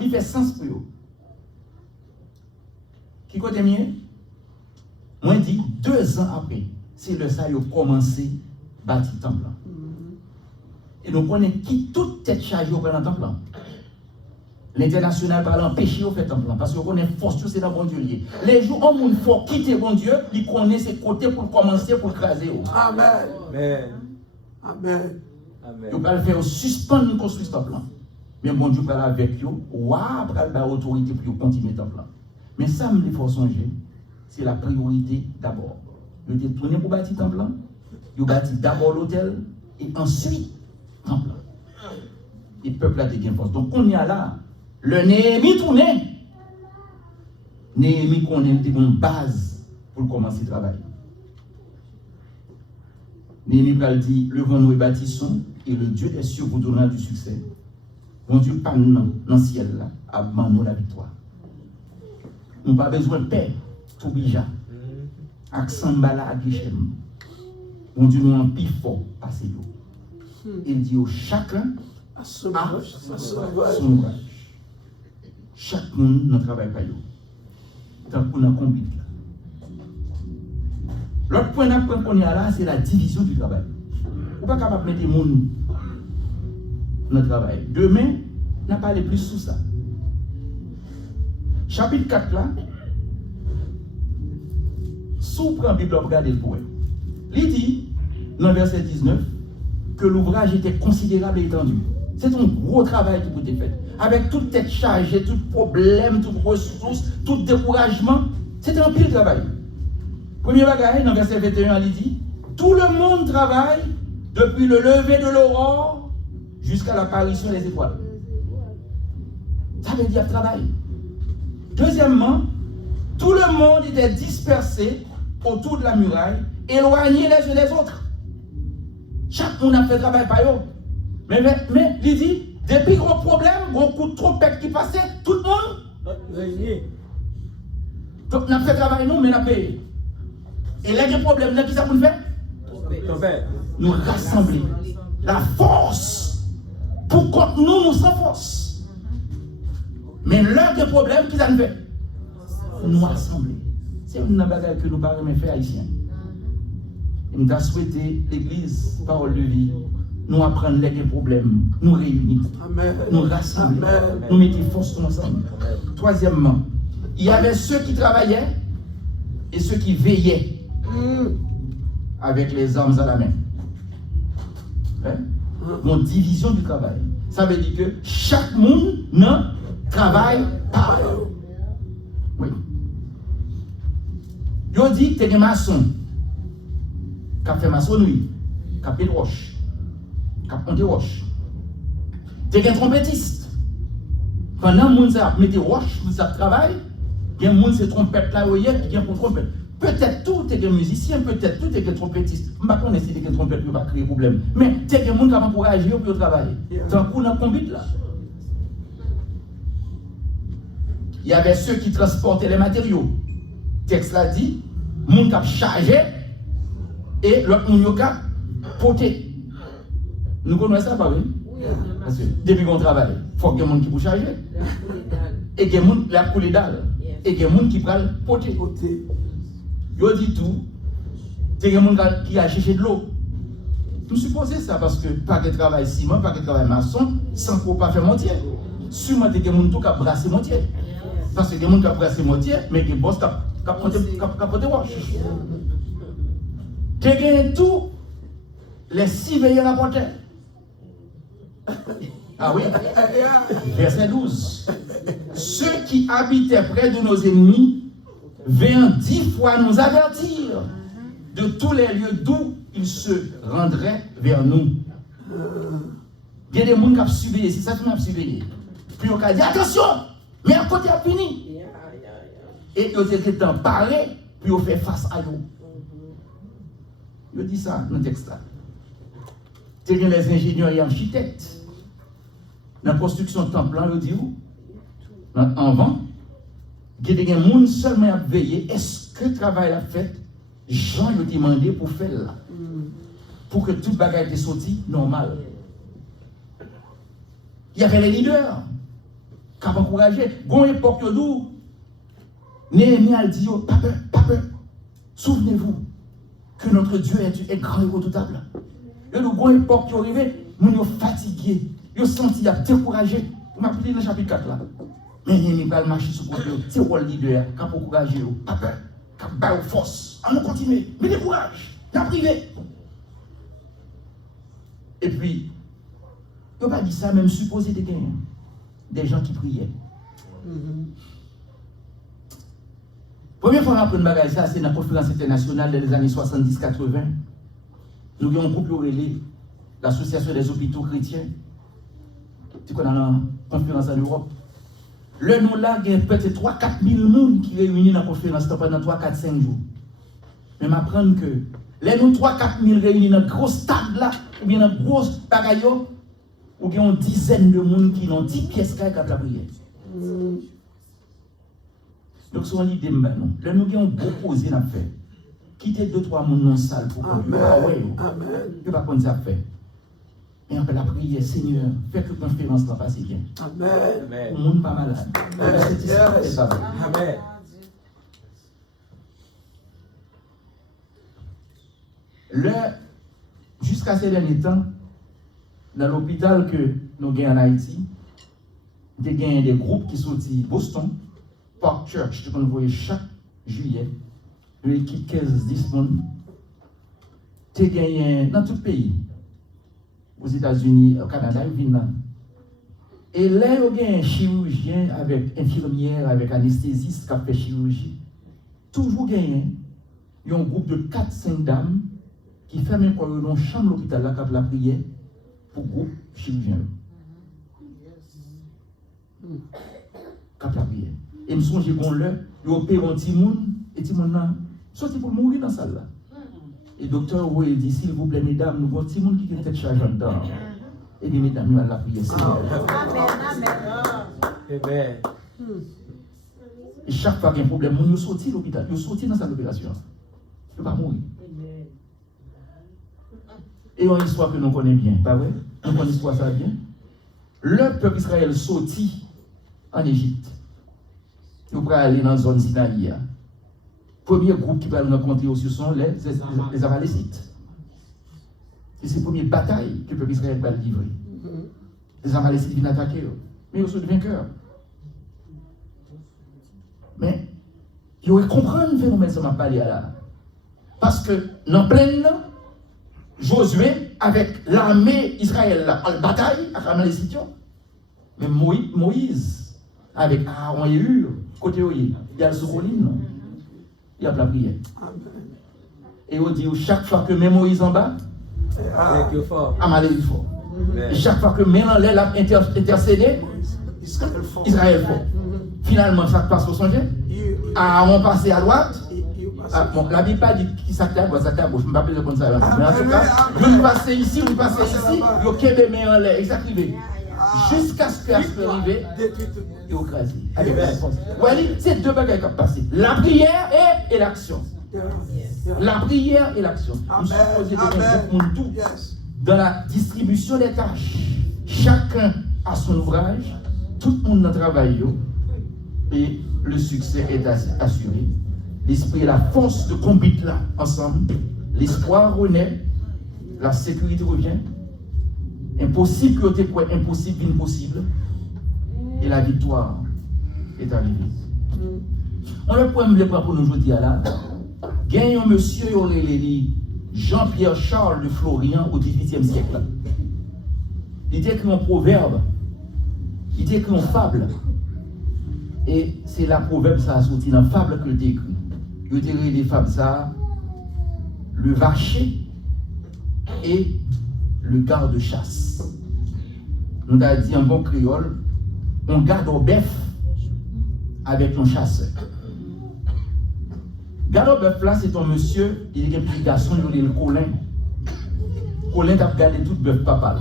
Il fait sens pour eux. Qui côté mieux? Moi, je dis 2 ans après, c'est le ça, ils ont commencé à bâtir le temple. Et nous connaissons qui toute tête chargée au le temple. L'international va l'empêcher au fait temple. Parce qu'on connaît force, c'est dans bon Dieu lié. Les jours où on faut quitter bon Dieu, il connaît ses côtés pour commencer, pour craser. Amen. Amen. Amen. Vous va le faire suspendre une construction temple. Mais bon Dieu va avec vous, ou après l'autorité pour continuer le temple. Mais ça, il faut songer, c'est la priorité d'abord. Vous êtes tourné pour bâtir le temple, vous bâtissez d'abord l'hôtel et ensuite le temple. Et le peuple a des gains force. Donc, on y a là, le Néhémie tourné. Néhémie connaît une base pour commencer le travail. Néhémie va dire, le vent nous bâtissons et le Dieu des cieux vous donnera du succès. Mon Dieu, pas nous dans le ciel là, avant nous la victoire. Nous n'avons pas besoin de paix, tout bija. Accent bala à Gichem. Mon Dieu, nous en plus fort passer l'eau. Il dit au chacun a son ouvrage. Chaque monde ne travaille pas. Tant qu'on a compris. L'autre point d'apprendre qu'on y a là, c'est la division du travail. On n'est pas capable de mettre les gens dans le travail. Demain, on n'a pas parlé plus sur ça. Chapitre 4 là, sous prend Bible, regardez le poème. Il dit, dans le verset 19, que l'ouvrage était considérable et étendu. C'est un gros travail qui peut être fait. Avec toute tête chargée, tout problème, toute ressource, tout découragement, c'est un pile travail. Premier bagage, dans le verset 21, il dit, tout le monde travaille depuis le lever de l'aurore jusqu'à l'apparition des étoiles. Ça veut dire travail. Deuxièmement, tout le monde était dispersé autour de la muraille, éloigné les uns des autres. Chaque monde a fait travail par eux. Mais il dit, depuis gros problème, gros coup de trompette qui passait, tout le monde. Donc, on a fait travail, nous, mais on a payé. Et là, il y a un problème, là, qui ça pour nous faire? Nous rassembler. La force pour contre nous, nous sans force. Mais là, il y a un problème, qui ça nous fait? Nous rassembler. C'est une bagarre que nous ne pouvons pas faire haïtiens. Nous avons souhaité l'Église, parole de vie, nous apprendre les problèmes, nous réunir, nous rassembler, nous mettre force ensemble. Troisièmement, il y avait ceux qui travaillaient et ceux qui veillaient avec les armes à la main. Hein? Une division du travail. Ça veut dire que chaque monde ne travaille pas. Oui. Yo dit que tu es un maçon, qui a fait maçonnerie, qui a fait de roche, qui a monté roche. Tu es un trompettiste. Pendant que les gens mettent roche pour ça travail, il y a des gens qui se trompettent là, qui ont trompette. Peut-être tout est un musicien, peut-être tout est un trompettiste. Je ne sais pas si c'est un trompette pour ne pas créer problème. Mais tu es un monde qui va encourager pour travailler. Tant qu'on a combien là. Il y avait ceux qui transportaient les matériaux. Le texte l'a dit, les gens qui ont chargé et l'autre monde qui a porté. Nous connaissons ça, pas oui? Parce que depuis qu'on travaille, faut que quelqu'un qui pour charger. Et que quelqu'un la couler dalle. Et que quelqu'un qui va le porter. Côté. Yo dit tout. C'est quelqu'un qui a cherché de l'eau. Nous supposons ça parce que pas de travail ciment, pas de travail maçon, sans qu'on pas faire montier. Sûrement il y a des gens qui ont brassé montier. Parce que des gens qui ont brassé montier, mais qui bossent capoter wash. Quelqu'un tout les 6 veillants rapportés. Ah oui. Verset 12. Ceux qui habitaient près de nos ennemis vinrent 10 fois nous avertir de tous les lieux d'où ils se rendraient vers nous. Il y a des gens qui ont surveillé, c'est ça qui m'a surveillé. Puis on a dit attention, mais à côté a fini. Et ils étaient parés, puis on fait face à eux. Je dis ça dans le texte là. C'est les ingénieurs et architectes. Dans la construction de temple, ils disent où? En vent, il y a des gens seulement à veiller. Est-ce que le travail a fait? Jean a demandé pour faire là. Pour que toute bagaille soit sortie normal. Il y avait les leaders qui ont encouragé. Gon époque où Néhémie a dit pas peur. Souvenez-vous que notre Dieu est grand et redoutable. Et le gon époque qui est arrivé, nous sommes fatigués, nous sommes senti découragés. On m'a pris dans le chapitre 4 là. Mais Néhémie va marcher sur le côté. C'est le leader qui a encouragé. Pas peur, qui a battu force. On continue. Mais décourage, n'a privé. Et puis, il n'a pas dit ça, même supposé des gens qui priaient. Première fois qu'on apprend une bagaille, ça, c'est dans la conférence internationale des années 70-80. Nous avons un groupe relais, l'Association des hôpitaux chrétiens. C'est qu'on a une conférence en Europe. Le nom là, il y a peut-être 3-4 000 personnes qui réunissent dans la conférence pendant 3-4-5 jours. Mais m'apprendre que les nous 3-4 000 réunis dans un gros stade là, ou bien dans un gros bagaille, ou bien une dizaine de monde qui ont 10 pièces qui ont la prière. Donc, c'est un idée, non. Là, nous avons beaucoup posé dans fait. Quitter 2-3 personnes dans la salle pour qu'on ne peut pas qu'on ça fait. Et on fait la prière, Seigneur, fais que la conférence ne passe bien. Amen. Le monde pas malade. Amen. Jusqu'à ces derniers temps, dans l'hôpital que nous avons en Haïti, il y a des groupes qui sont sortis Boston, Park Church, que nous voyons chaque juillet, une équipe 15-10 personnes. Tu as gagné dans tout le pays, aux États-Unis, au Canada, ils viennent là. Et là, il y a un chirurgien avec infirmière, avec anesthésiste qui a fait chirurgie. Toujours gagné. Il y a un groupe de 4-5 dames qui fait même quoi dans chambre de l'hôpital là, qui a la prière pour le groupe chirurgien. Qui a la prière. Et je me souviens qu'on l'a, il opère un petit monde, et petit monde là, sorti pour mourir dans la salle là. Et le docteur il dit, s'il vous plaît, mesdames, nous avons un petit monde qui est tête chargée dedans. Et bien, mesdames, nous allons la prière. Amen. Et chaque fois qu'il y a un problème, nous sortons de l'hôpital, nous sortons dans cette opération. Nous ne pas mourir. Et une histoire que nous connaissons bien, pas vrai? Nous connaissons l'histoire ça bien. Le peuple d'Israël sortit en Égypte. Nous pourrons aller dans la zone Sinaï. Le premier groupe qui va nous rencontrer aussi sont les Amalécites. Et c'est la première bataille que le peuple d'Israël va livrer. Les Amalécites viennent attaquer, mais ils sont vainqueurs. Mais ils vont comprendre le phénomène que je m'a parlé là. Parce que dans pleine Josué, avec l'armée Israël en bataille, avec l'Amalécite, mais Moïse, avec Aaron et Hur, côté où il y a le soukoline, il y a la prière. Et on dit chaque fois que même Moïse en bas, Amalek est fort. Et chaque fois que même l'aile a intercédé, Israël fort. Finalement, ça passe au songe. Aaron passé à droite. Bon, la Bible pas dit qui s'acte à droite, s'acte à gauche. Je ne vais pas plus comme ça. Mais en tout cas, vous passez ici, vous passez ici, vous avez des mains en l'air, exactement. Jusqu'à ce que ça arrive et au crasé. Avec la réponse. Voilà, c'est deux bagages qui ont passé. La prière et l'action. La prière et l'action. Nous sommes posés tout dans la distribution des tâches. Chacun à son ouvrage, tout le monde dans le travail et le succès est assuré. L'esprit et la force de combattre là ensemble. L'espoir renaît, la sécurité revient. Impossible que tu quoi, impossible, impossible. Et la victoire est arrivée. On le point pour nous aujourd'hui là. Gagne un monsieur Jean-Pierre Charles de Florian au XVIIIe siècle. Il écrit un proverbe, il écrit une fable. Et c'est la proverbe ça a sorti dans la fable que il écrit. Il écrit des fables ça, le vacher et le garde-chasse. Nous avons dit en bon créole, on garde au bœuf avec un chasseur. Garde au bœuf là, c'est un monsieur, il est un petit garçon, il est le Colin. Colin t'a gardé tout bœuf papa.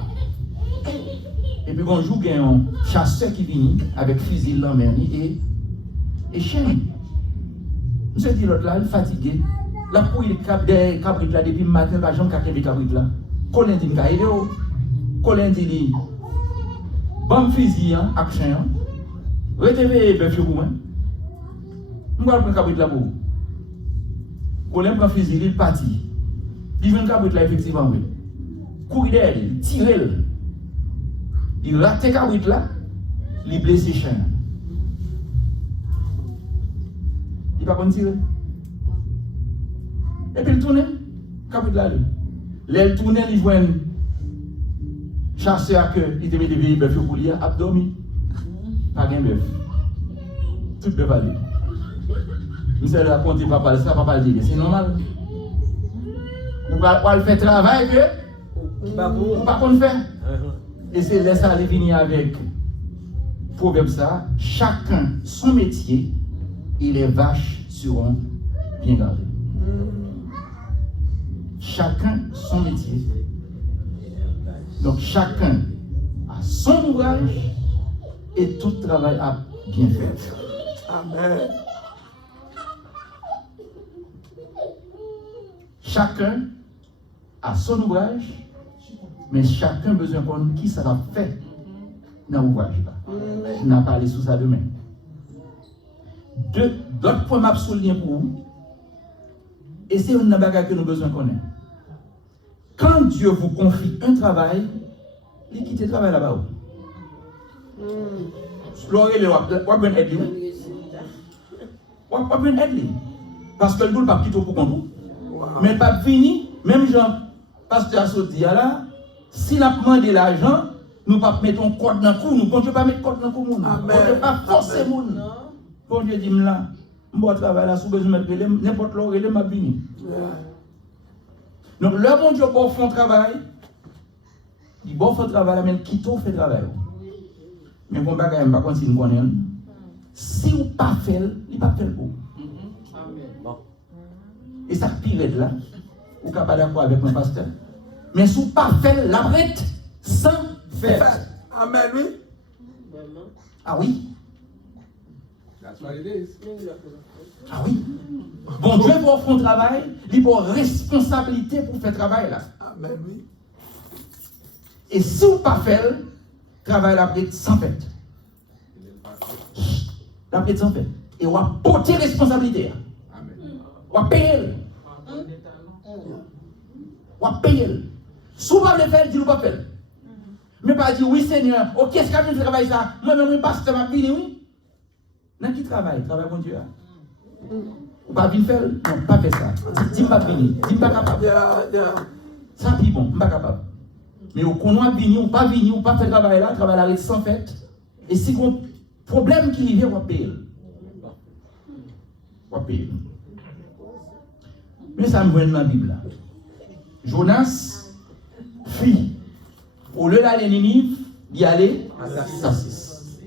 Et puis un jour, il y a un chasseur qui vient avec fusil en main et chien. Monsieur dit l'autre là, il est fatigué. La pouille des cabrites là depuis le matin, la jambe qui a des cabrites là. Colin dit, Colin dit, bon fusil, action, retenez bœuf pour moi. Je vais prendre cabrit là pour vous. Colin prend fusil, il partit. Il vient cabrit là effectivement, oui. Courir derrière, tirer. Il rate cabrit là, il blesse les chiens. Il va pas tirer. Et puis il tourne, cabrit là. L'aile tourne, il voit un chasseur que il devait devenir bœuf pour lui, abdomen. Pas de bœuf. Tout bœuf aller. Monsieur a raconté papa ça, papa dit c'est normal. On va faire travail que on pas qu'on faire. Et c'est laisser aller venir avec proverbe ça, chacun son métier et les vaches seront bien gardées. Chacun son métier. Donc chacun a son ouvrage et tout travail a bien fait. Amen. Chacun a son ouvrage, mais chacun a besoin de connaître qui ça va faire dans l'ouvrage. Je n'ai pas parlé sous ça demain. D'autres points m'a souligné pour vous. Et c'est une bagage que nous avons besoin de connaître. Quand Dieu vous confie un travail, il quitte le travail là-bas. Parce que le boule pas quitter pour contrôle. Mais pas fini, même Jean, pasteur Soti là, s'il a demandé l'argent, nous ne pas mettre un code dans le cou, nous ne pouvons pas mettre code dans le cou. Nous ne pouvons pas forcer les gens. Bon Dieu dit là, je vais travailler là, sous besoin de mettre n'importe où, il m'a fini. Donc, le bon Dieu pour faire un travail, il va faire un travail, mais qui tout fait travail. Mais bon, je ne vais pas continuer à connaître. Si vous ne pas faire, il ne va pas faire pour vous. Et ça pire là, vous n'êtes pas d'accord avec mon pasteur. Mais si vous ne pas faire la brette sans faire. Amen, oui. Ah oui. That's what it is. Ah oui. Bon Dieu pour faire un travail, il a une responsabilité pour faire travail là. Amen, oui. Et si vous ne pas faire, travail la brette sans fait. La brette sans fait. Et vous avez porté responsabilité. On va payer. On va payer. Si vous ne le faire, dis-nous pas faire. Mais pas dire oui Seigneur, ok, est-ce que je travaille ça? Moi-même, je passe ma vie, oui. Dans qui travaille? Travaille mon Dieu. Ou pas venir faire? Non, pas faire ça. Dis-moi pas venir. Dis-moi pas capable. Ça, puis bon, pas capable. Mais au qu'on venir, ou pas venir, ou pas faire travail là, travail là, sans fait. Et si vous avez un problème qui vient, on va payer. On va payer. Mais ça me vient dans la Bible. Jonas, fille, au lieu d'aller à Ninive, il allait à Tarsis.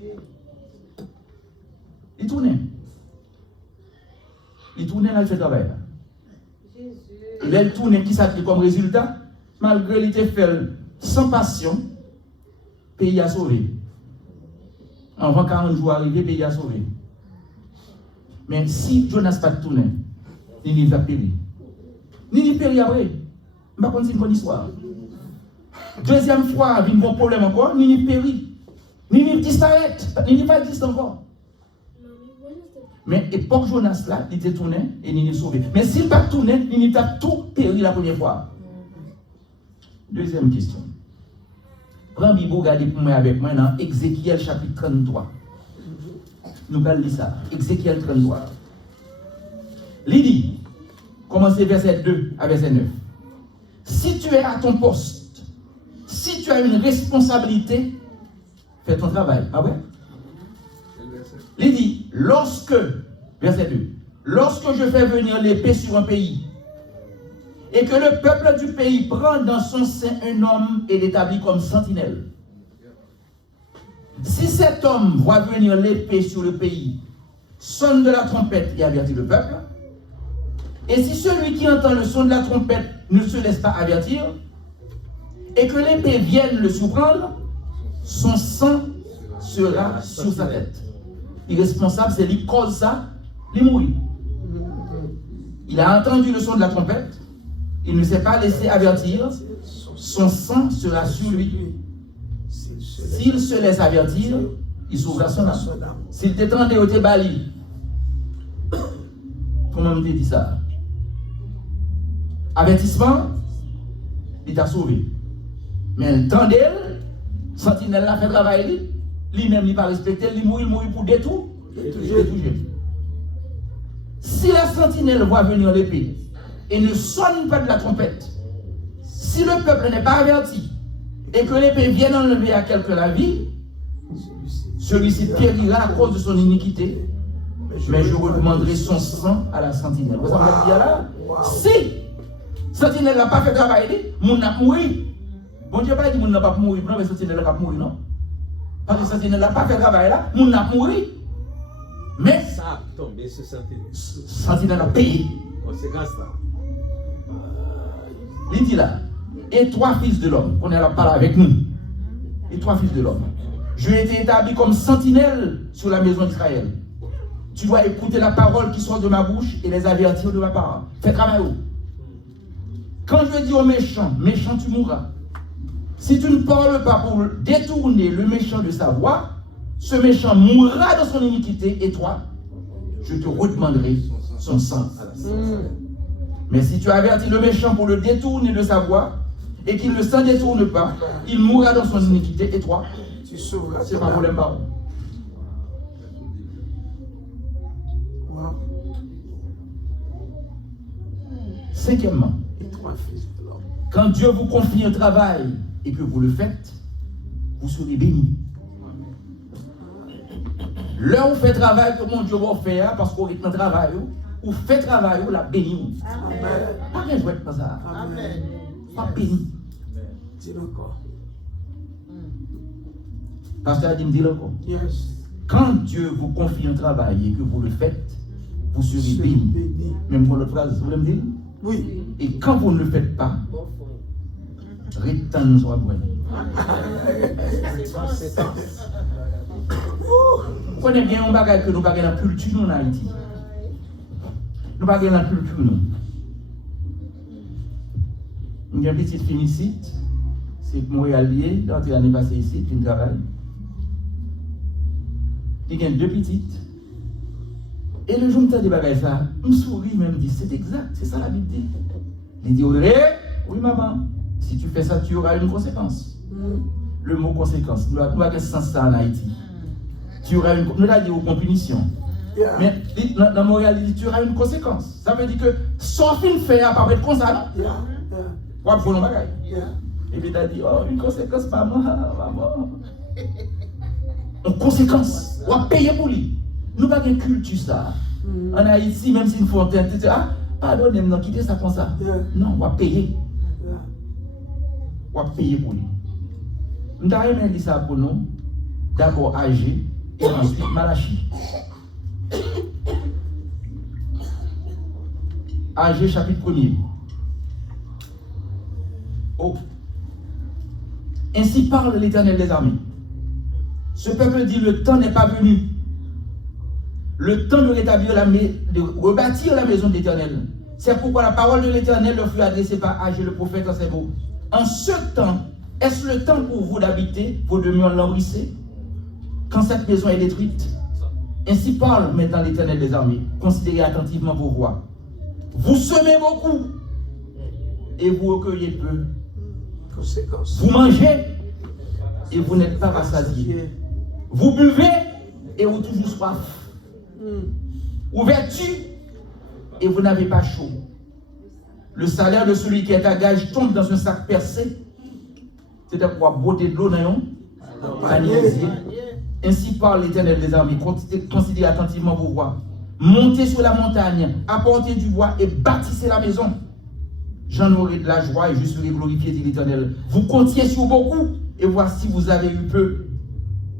Il tournait. Il tournait là, il fait travail. Et là, il tournait, qui s'appelle comme résultat, malgré qu'il était fait sans passion, le pays a sauvé. Avant 40 jours arrivés, le pays a sauvé. Mais si Jonas n'a pas tourné, Ninive a péri. Ninive péri après. Je ne sais pas si c'est une bonne histoire. Deuxième fois, il y a un bon problème encore, Ninive péri. Ninive disparaît. Ninive va exister encore. Mais époque Jonas là, il était tourné et Ninive sauvé. Mais s'il pas tourné, Ninive a tout péri la première fois. Deuxième question. Prends Bible, regardez pour moi avec moi dans Ézéchiel chapitre 33. Nous allons lire ça. Ézéchiel 33. Il dit, commencez verset 2 à verset 9. Si tu es à ton poste, si tu as une responsabilité, fais ton travail. Ah ouais? Il dit, verset 2, lorsque je fais venir l'épée sur un pays, et que le peuple du pays prend dans son sein un homme et l'établit comme sentinelle. Si cet homme voit venir l'épée sur le pays, sonne de la trompette et avertit le peuple, et si celui qui entend le son de la trompette ne se laisse pas avertir, et que l'épée vienne le surprendre, son sang sera sur sa tête. Irresponsable, c'est lui qui cause ça, il mourit. Il a entendu le son de la trompette, il ne s'est pas laissé avertir, son sang sera sur lui. S'il se laisse avertir, il sauvera son âme. S'il t'étendait au Tébali, comment me dit ça? Avertissement, il t'a sauvé. Mais le temps d'elle, sentinelle l'a fait travailler, lui-même il pas respecté, il mourit pour détour. Si la sentinelle voit venir l'épée et ne sonne pas de la trompette, si le peuple n'est pas averti et que l'épée vienne enlever à quelqu'un la vie, celui-ci périra à cause de son iniquité, mais je redemanderai son sang à la sentinelle. Vous savez ce qu'il y a là? Si sentinelle n'a pas fait travailler, mon n'a mouru. Bon Dieu pas dit mon n'a pas mouru, non mais sentinelle n'a pas mouru, non? Parce que sentinelle n'a pas fait travail là, mon n'a mouru. Mais ça a tombé sur sentinelle. Sentinelle a payé. Conséquence là. Il dit là, et trois fils de l'homme, on est là parler avec nous. Et trois fils de l'homme. Je ai été établi comme sentinelle sur la maison d'Israël. Tu dois écouter la parole qui sort de ma bouche et les avertir de ma parole. Fais travail. Quand je dis au méchant, méchant tu mourras. Si tu ne parles pas pour détourner le méchant de sa voie, ce méchant mourra dans son iniquité et toi, je te redemanderai son sang. Mais si tu avertis le méchant pour le détourner de sa voie et qu'il ne s'en détourne pas, il mourra dans son iniquité et toi, Tu sauveras. c'est pas problème. Wow. Cinquièmement, Et trois fils de l'homme. quand Dieu vous confie un travail et que vous le faites, vous serez bénis. Là où fait travail que mon Dieu va faire parce qu'on est dans le travail, ou fait travail, ou la béni. Pas rien jouer comme ça. Amen. Pas béni. Dis-le encore. Pasteur a dit, me dit encore. Yes. Quand Dieu vous confie un travail et que vous le faites, vous serez bénis. Béni. Même pour l'autre phrase, vous voulez me dire? Oui. Et quand vous ne le faites pas, rétendre soit bon. Vous connaissez bien un bagage que nous avons dans la culture en Haïti. Nous avons dans la culture. Nous avons une petite fille ici, c'est Montréalais, l'autre l'année passée ici, qui travaille. Il y a deux petites. Et le jour où je me dis bagage ça, je me souris, même dit, c'est exact, c'est ça la Bible dit. Il dit, Audrey, oui maman, si tu fais ça, tu auras une conséquence. Le mot conséquence, nous avons un sens ça en Haïti. Tu auras une, nous l'avons dit une punition. Yeah. Mais dans Montréal, il dit, tu auras une conséquence. Ça veut dire que, sauf une fait, à part être comme ça, non? Yeah. Yeah. Quoi pour nos bagages? Yeah. Et puis il a dit, oh, une conséquence, maman, maman. Une conséquence, on va payer pour lui. Nous n'avons pas de culture ça. En Haïti, même si une fontaine, tu dis, ah, pardonnez-moi, quittez ça comme ça. Yeah. Non, on va payer. Yeah. On va payer pour lui. Nous avons dit ça pour nous. D'abord Agé et ensuite Malachie. Agé chapitre 1er. Oh. Ainsi parle l'Éternel des armées. Ce peuple dit, le temps n'est pas venu. Le temps de rétablir de rebâtir la maison de l'Éternel. C'est pourquoi la parole de l'Éternel leur fut adressée par Agé le prophète en ces mots. En ce temps, est-ce le temps pour vous d'habiter vos demeures lambrissées? quand cette maison est détruite, ainsi parle maintenant l'Éternel des armées. Considérez attentivement vos voies. Vous semez beaucoup et vous recueillez peu. Conséquence. Vous mangez et vous n'êtes pas rassasiés. Vous buvez et vous toujours soif. Vous vêtus et vous n'avez pas chaud. Le salaire de celui qui est à gage tombe dans un sac percé. C'est pour botter de l'eau dans un panier. Ainsi parle l'Éternel des armées. Considérez attentivement vos voies. Montez sur la montagne, apportez du bois et bâtissez la maison. J'en aurai de la joie et je serai glorifié, dit l'Éternel. Vous comptiez sur beaucoup et voici vous avez eu peu.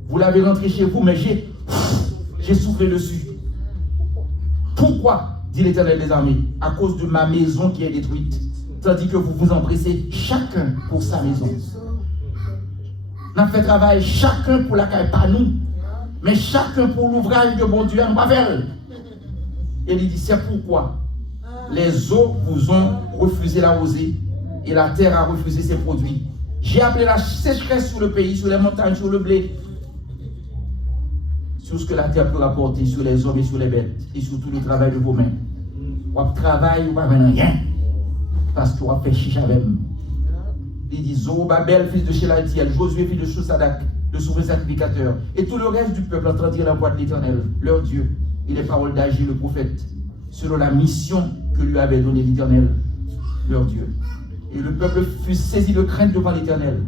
Vous l'avez rentré chez vous, mais j'ai soufflé dessus. Pourquoi, dit l'Éternel des armées? À cause de ma maison qui est détruite, tandis que vous vous empressez chacun pour sa maison. On a fait travail chacun pour la caille, pas nous, mais chacun pour l'ouvrage de bon Dieu, on va faire. Et il dit, c'est pourquoi les eaux vous ont refusé la rosée et la terre a refusé ses produits. J'ai appelé la sécheresse sur le pays, sur les montagnes, sur le blé, sur ce que la terre peut rapporter, sur les hommes et sur les bêtes, et sur tout le travail de vos mains. On travaille, on va faire rien, parce qu'on va faire chicha avec. Il dit, Zorobabel, fils de Shelaltiel, Josué, fils de Chosadak, le souverain sacrificateur, et tout le reste du peuple entendirent la voix de l'Éternel, leur Dieu, et les paroles d'Agé, le prophète, selon la mission que lui avait donnée l'Éternel, leur Dieu. Et le peuple fut saisi de crainte devant l'Éternel.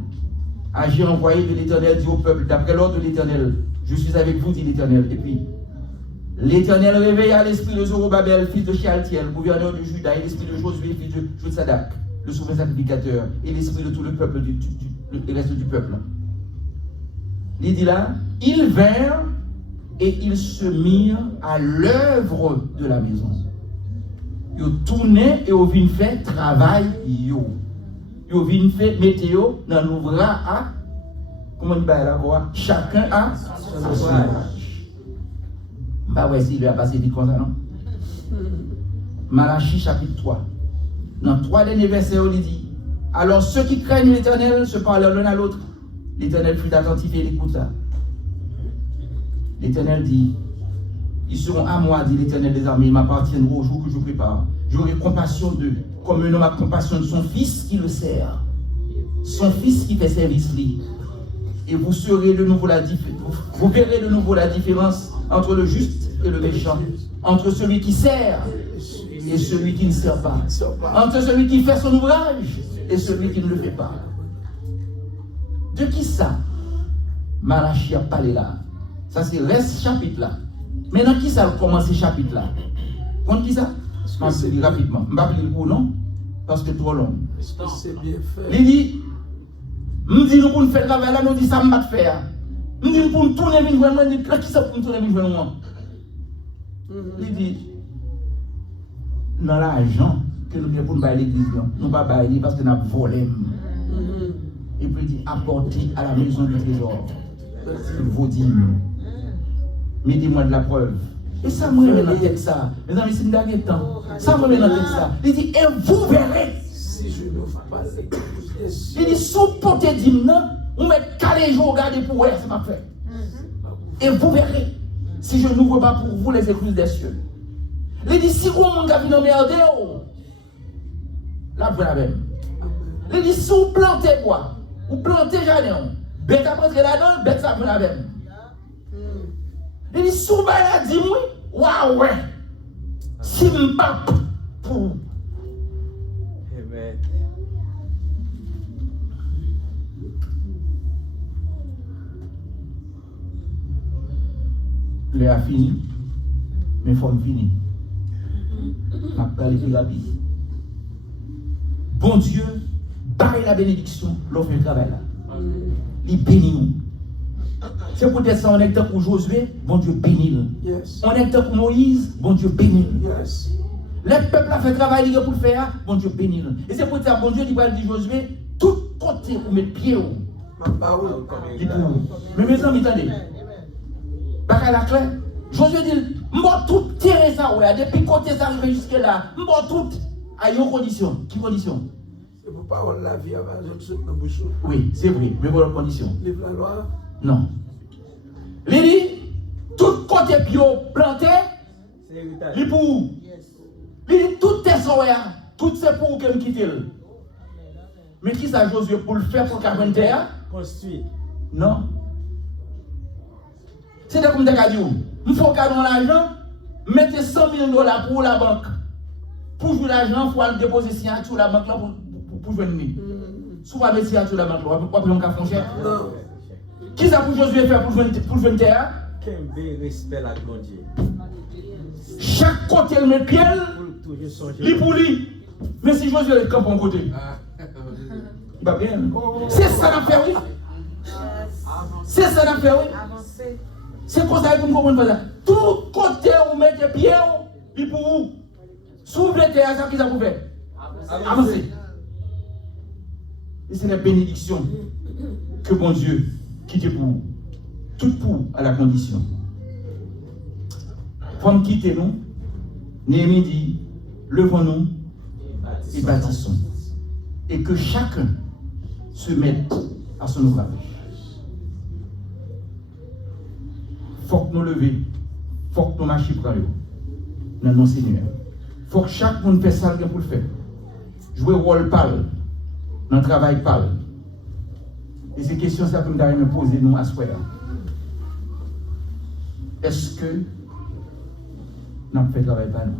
Agé, envoyé de l'Éternel, dit au peuple, d'après l'ordre de l'Éternel, je suis avec vous, dit l'Éternel. Et puis, l'Éternel réveilla l'esprit de Zorobabel, fils de Shealtiel, gouverneur de Juda, et l'esprit de Josué, fils de Jotsadak, le souverain sacrificateur, et l'esprit de tout le peuple, le reste du peuple. Il dit là, ils vinrent et ils se mirent à l'œuvre de la maison. Ils tournaient et ils vinrent faire travail. Ils vinrent faire météo dans l'ouvrage à, comment on dit là, chacun a son ouvrage. Bah ouais, s'il lui a passé dit comme ça, non? Malachie chapitre 3. Dans 3 derniers versets, il dit, alors ceux qui craignent l'Éternel se parlent l'un à l'autre. L'Éternel fut attentif et il écouta. L'Éternel dit, ils seront à moi, dit l'Éternel des armées, ils m'appartiendront au jour que je prépare. J'aurai compassion d'eux, comme un homme a compassion de son fils qui le sert. Son fils qui fait service lui. Et vous serez de nouveau vous verrez de nouveau la différence entre le juste et le méchant, entre celui qui sert et celui qui ne sert pas, entre celui qui fait son ouvrage et celui qui ne le fait pas. De qui ça? Malachie a parlé là. Ça c'est reste chapitre là. Maintenant qui ça commence ce chapitre là? Contre qui ça? Je vais vous dire rapidement. Je ne vais pas vous dire non, parce que c'est trop long. C'est bien fait. Il dit, nous disons pour nous faire le travail là, nous disons ça ne va pas faire. Nous disons pour nous tourner vers nous, nous disons qui ça pour nous tourner vers nous? Il dit, dans l'argent que nous avons pour nous bailler l'église, nous ne pas bailler parce que nous avons volé. Et puis il dit, apportez à la maison du trésor vos dîmes. Mettez-moi de la preuve. Et ça me remet dans le texte ça. Mes amis, c'est une dernière temps. Ça me remet dans le texte ça. Il dit, et vous verrez. Si je n'ouvre pas les il dit, sous portée d'hymne, on met calé jour, regardez pour vous, c'est ma fait. Et vous verrez, si je n'ouvre pas pour vous les écluses des cieux. Il dit, si vous m'avez dans merde, là vous l'avez. Il dit, si vous plantez quoi, vous plantez jardin, bête à rentrer là-dedans, bête ça vous l'avez. Il dit, si vous avez dit, oui, waouh, ouais, si vous pas pour. Amen. Le a fini, mais il faut finir. Je vais parler plus rapide. Bon Dieu, baille la bénédiction, l'offre le travail là. Il bénit nous. C'est peut-être ça, on est temps pour Josué, bon Dieu bénit. Yes. On est temps pour Moïse, bon Dieu bénit. Yes. Le peuple a fait le travail pour le faire, bon Dieu bénit. Et c'est pour ça, bon Dieu dit Josué, tout côté pour mettre pied. Mais mes amis, attendez. Parce la clé, Josué dit, je tout tirer ça, ouais, depuis côté ça arrive jusque là, je tout à une condition. Quelle condition? C'est pour pas avoir la vie avant de se dans bouche. Oui, c'est vrai, mais pour la condition. Livre la loi. Non. Il côté bio planté, C'est héritage. il pour. Il dit tout est soya, tout c'est pour que me quitte. Mais qui ça Josué pour le faire pour qu'il terre? Construit. Non. C'est comme des cadeaux. Il faut qu'on ait l'argent, mettez 100 000 $ pour la banque. Pour jouer l'argent, il faut aller déposer signature la banque là pour venir. Si vous avez signature la banque là, vous pouvez pas faire cher. Qui ça pour Josué faire pour venir terre? Quel respect la grand Dieu. Chaque côté le met pied, Pour toujours songer. lui pour lui. Mais si Josué est camp en côté, il va bien. C'est ça l'affaire, oui. C'est ça l'affaire, oui. C'est comme ça que vous comprenez ça. Tout côté où vous mettez pied, lui pour vous. S'ouvre les terres, ça qui ça vous fait? Avancez. Et c'est la bénédiction que bon Dieu quitte pour vous. Tout pour à la condition. Comme quitter nous, Néhémie dit, levons-nous et bâtissons. Et que chacun se mette à son ouvrage. Il faut que nous levions, il faut que nous marchions pour dans nos seigneurs. Il faut que chaque monde fasse ça pour le faire. Jouer rôle pâle, dans le travail pâle. Et c'est question ça que nous devons poser nous à ce moment. Est-ce que nous avons fait le travail pas nous?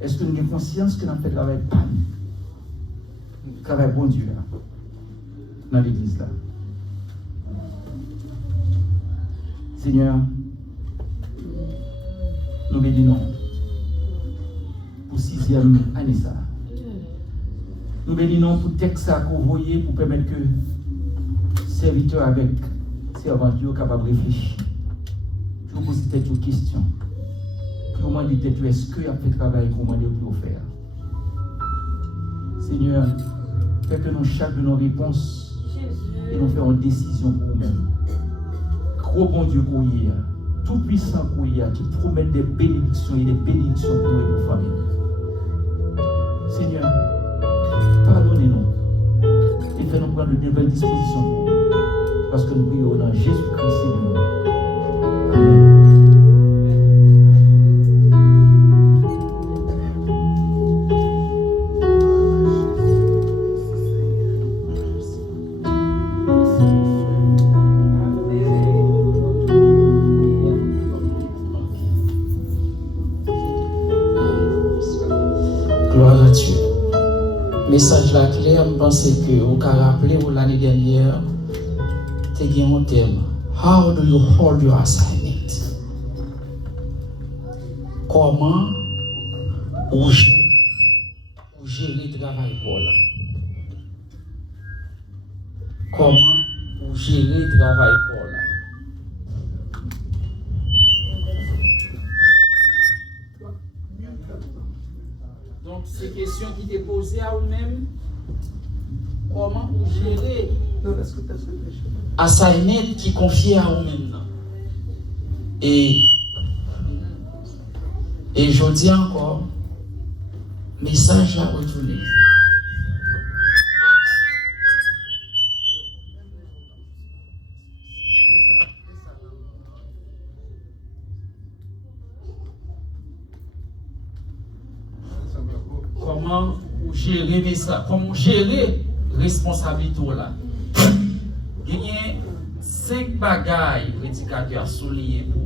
Est-ce que nous avons conscience que nous avons fait le travail pas nous? Le travail bon Dieu là, dans l'église là. Seigneur, nous bénissons pour 6e année ça. Nous bénissons pour le texte à convoyer pour permettre que serviteurs avec servants soient capables de réfléchir. Je vous pose peut-être une question. Comment dites-vous, est-ce qu'il y a fait travail qu'on m'a dit pour faire? Seigneur, fais que nous chaque de nos réponses et nous faisons une décision pour nous-mêmes. Gros bon Dieu qu'on y a, tout puissant qu'on y a, qui promet des bénédictions et des bénédictions pour nous et pour nos familles. Seigneur, pardonnez-nous et fais-nous prendre de nouvelles dispositions parce que nous prions dans Jésus-Christ, Seigneur. Amen. Gloire à Dieu. Message là clair, je pense que vous avez rappelé l'année dernière, tu as un thème. How do you hold your assignment? Comment vous gérez le travail pour là? Comment vous gérez le travail pour là? Donc, ces questions qui étaient posées à vous-même, comment vous gérez assignment qui confie à vous-même. Et je dis encore, message à retourner. Comment vous gérez ça? Comment gérer responsabilité là? Il y a 5 bagailles prédicateurs soulignés pour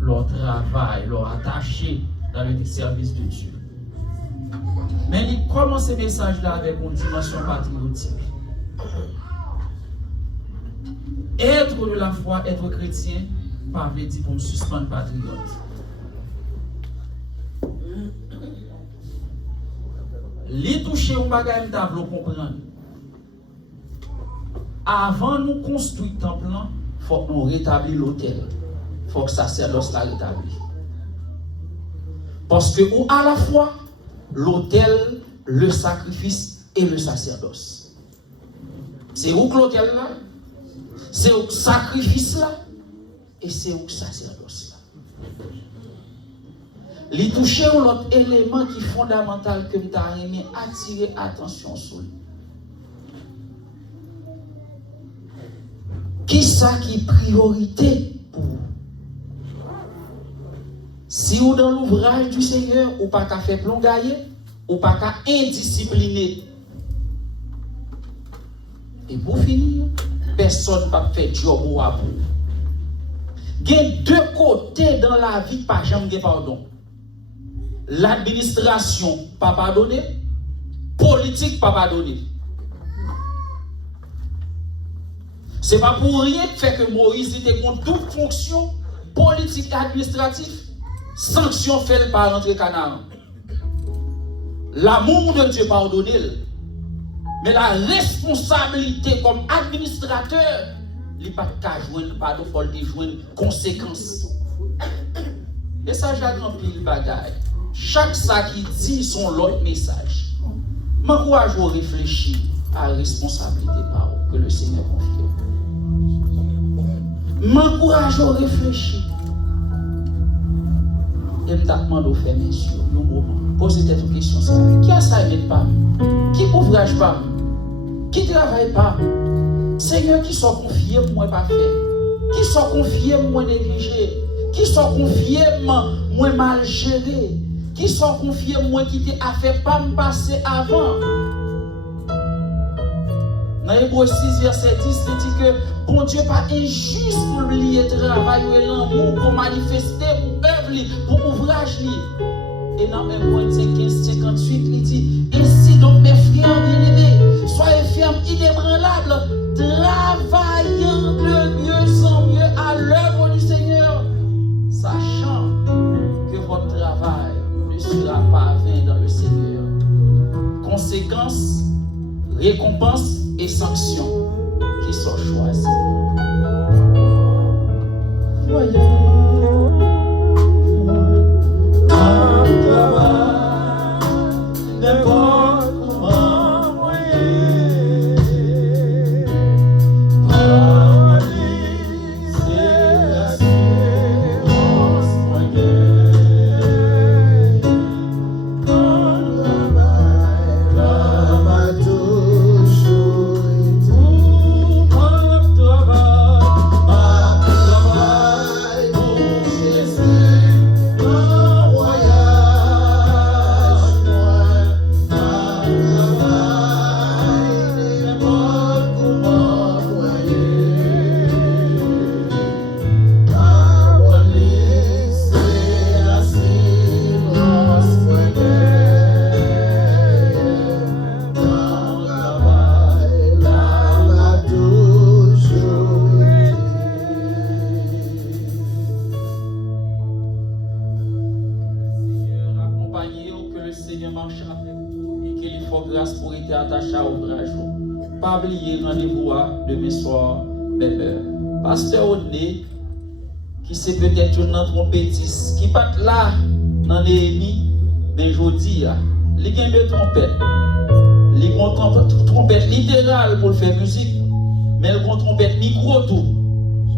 leur travail, leur attaché dans le service de Dieu. Mais il commence ce message-là avec une dimension patriotique. Être de la foi, être chrétien, pas veut dire pour me suspendre patriote. Les toucher au bagage tableau comprendre. Avant de nous construire le temple, il faut que nous rétablissions l'autel. Il faut que ça sacerdoce la rétablit. Parce que ou à la fois l'autel, le sacrifice et le sacerdoce. C'est où que l'autel là, c'est où le sacrifice là, et c'est où le sacerdoce là. Les toucher ou l'autre élément qui est fondamental que nous avons attirer attention sur lui. Qui ça qui est priorité pour vous? Si ou dans l'ouvrage du Seigneur, ou pas qu'à faire plongailler, ou pas qu'à indiscipliner. Et pour finir, personne ne va faire job ou à vous. Il y a deux côtés dans la vie, pas jamais pardon. L'administration, pas pardonner. Politique, pas pardonner. C'est pas pour rien que Moïse était contre toute fonction politique et administrative. Sanction fait par rentrer Canaan. L'amour de Dieu pardonne. Mais la responsabilité comme administrateur, il n'y a pas de joindre, pas de joindre conséquences. Et ça, j'ai grand pile bagaille. Chaque ça qui dit son l'autre message. M'encourage à réfléchir à la responsabilité que le Seigneur confie. M'encourage à réfléchir. Et me demande de faire mes yeux, nos moments. Posez cette question. Qui a ça et pas? Qui ouvrage pas? Qui travaille pas? Seigneur, qui soit confié, moi pas fait. Qui soit confié, moi négligé. Qui soit confié, moi mal géré. Qui soit confié, moi qui t'ai fait pas me passer avant. Dans Hébreux 6, verset 10, il dit que bon Dieu pas injuste pour oublier le travail et l'amour pour manifester, pour œuvre, pour ouvrage. Et dans 1 Corinthiens 15, 58, il dit ainsi donc mes frères bien-aimés, soyez fermes, inébranlables, travaillant de mieux en mieux à l'œuvre du Seigneur, sachant que votre travail ne sera pas vain dans le Seigneur. Conséquences, récompenses et sanctions qui sont choisies. Pas oublier rendez-vous demain soir, même heure. Pasteur Odné, qui c'est peut-être une trompettiste, qui pas là dans Néhémie, mais je dis, il y a deux trompettes. Il y a une trompette littérale pour faire musique, mais il y a une trompette micro tout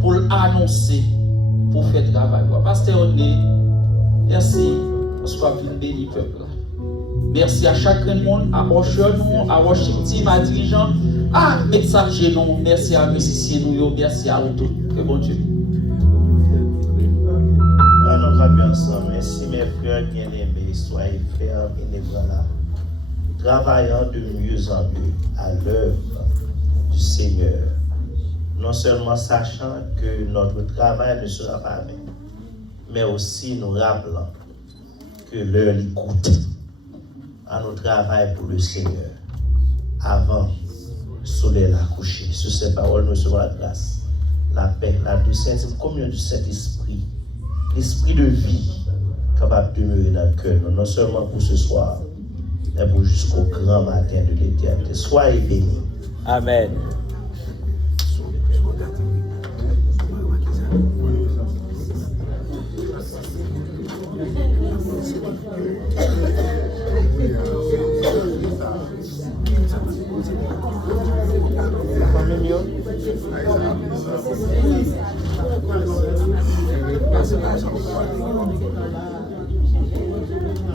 pour annoncer, pour faire travail. Pasteur Odné, merci, parce qu'on va bénir le peuple. Merci à chacun de monde, à Worship, à Worship Team, à dirigeants, à médecins génons, merci à musiciens, merci à vous tous. Que bon Dieu. Nous travaillons ensemble. Merci mes frères bien-aimés, soyez fermes et inébranlables, travaillant de mieux en mieux à l'œuvre du Seigneur. Non seulement sachant que notre travail ne sera pas vain, mais aussi nous rappelant que l'heure l'écoute à notre travail pour le Seigneur avant le soleil la coucher. Sur ces paroles, nous recevons la grâce, la paix, la douceur, la communion du Saint-Esprit, l'esprit de vie capable de demeurer dans le cœur, non seulement pour ce soir, mais pour jusqu'au grand matin de l'éternité. Soyez bénis. Amen.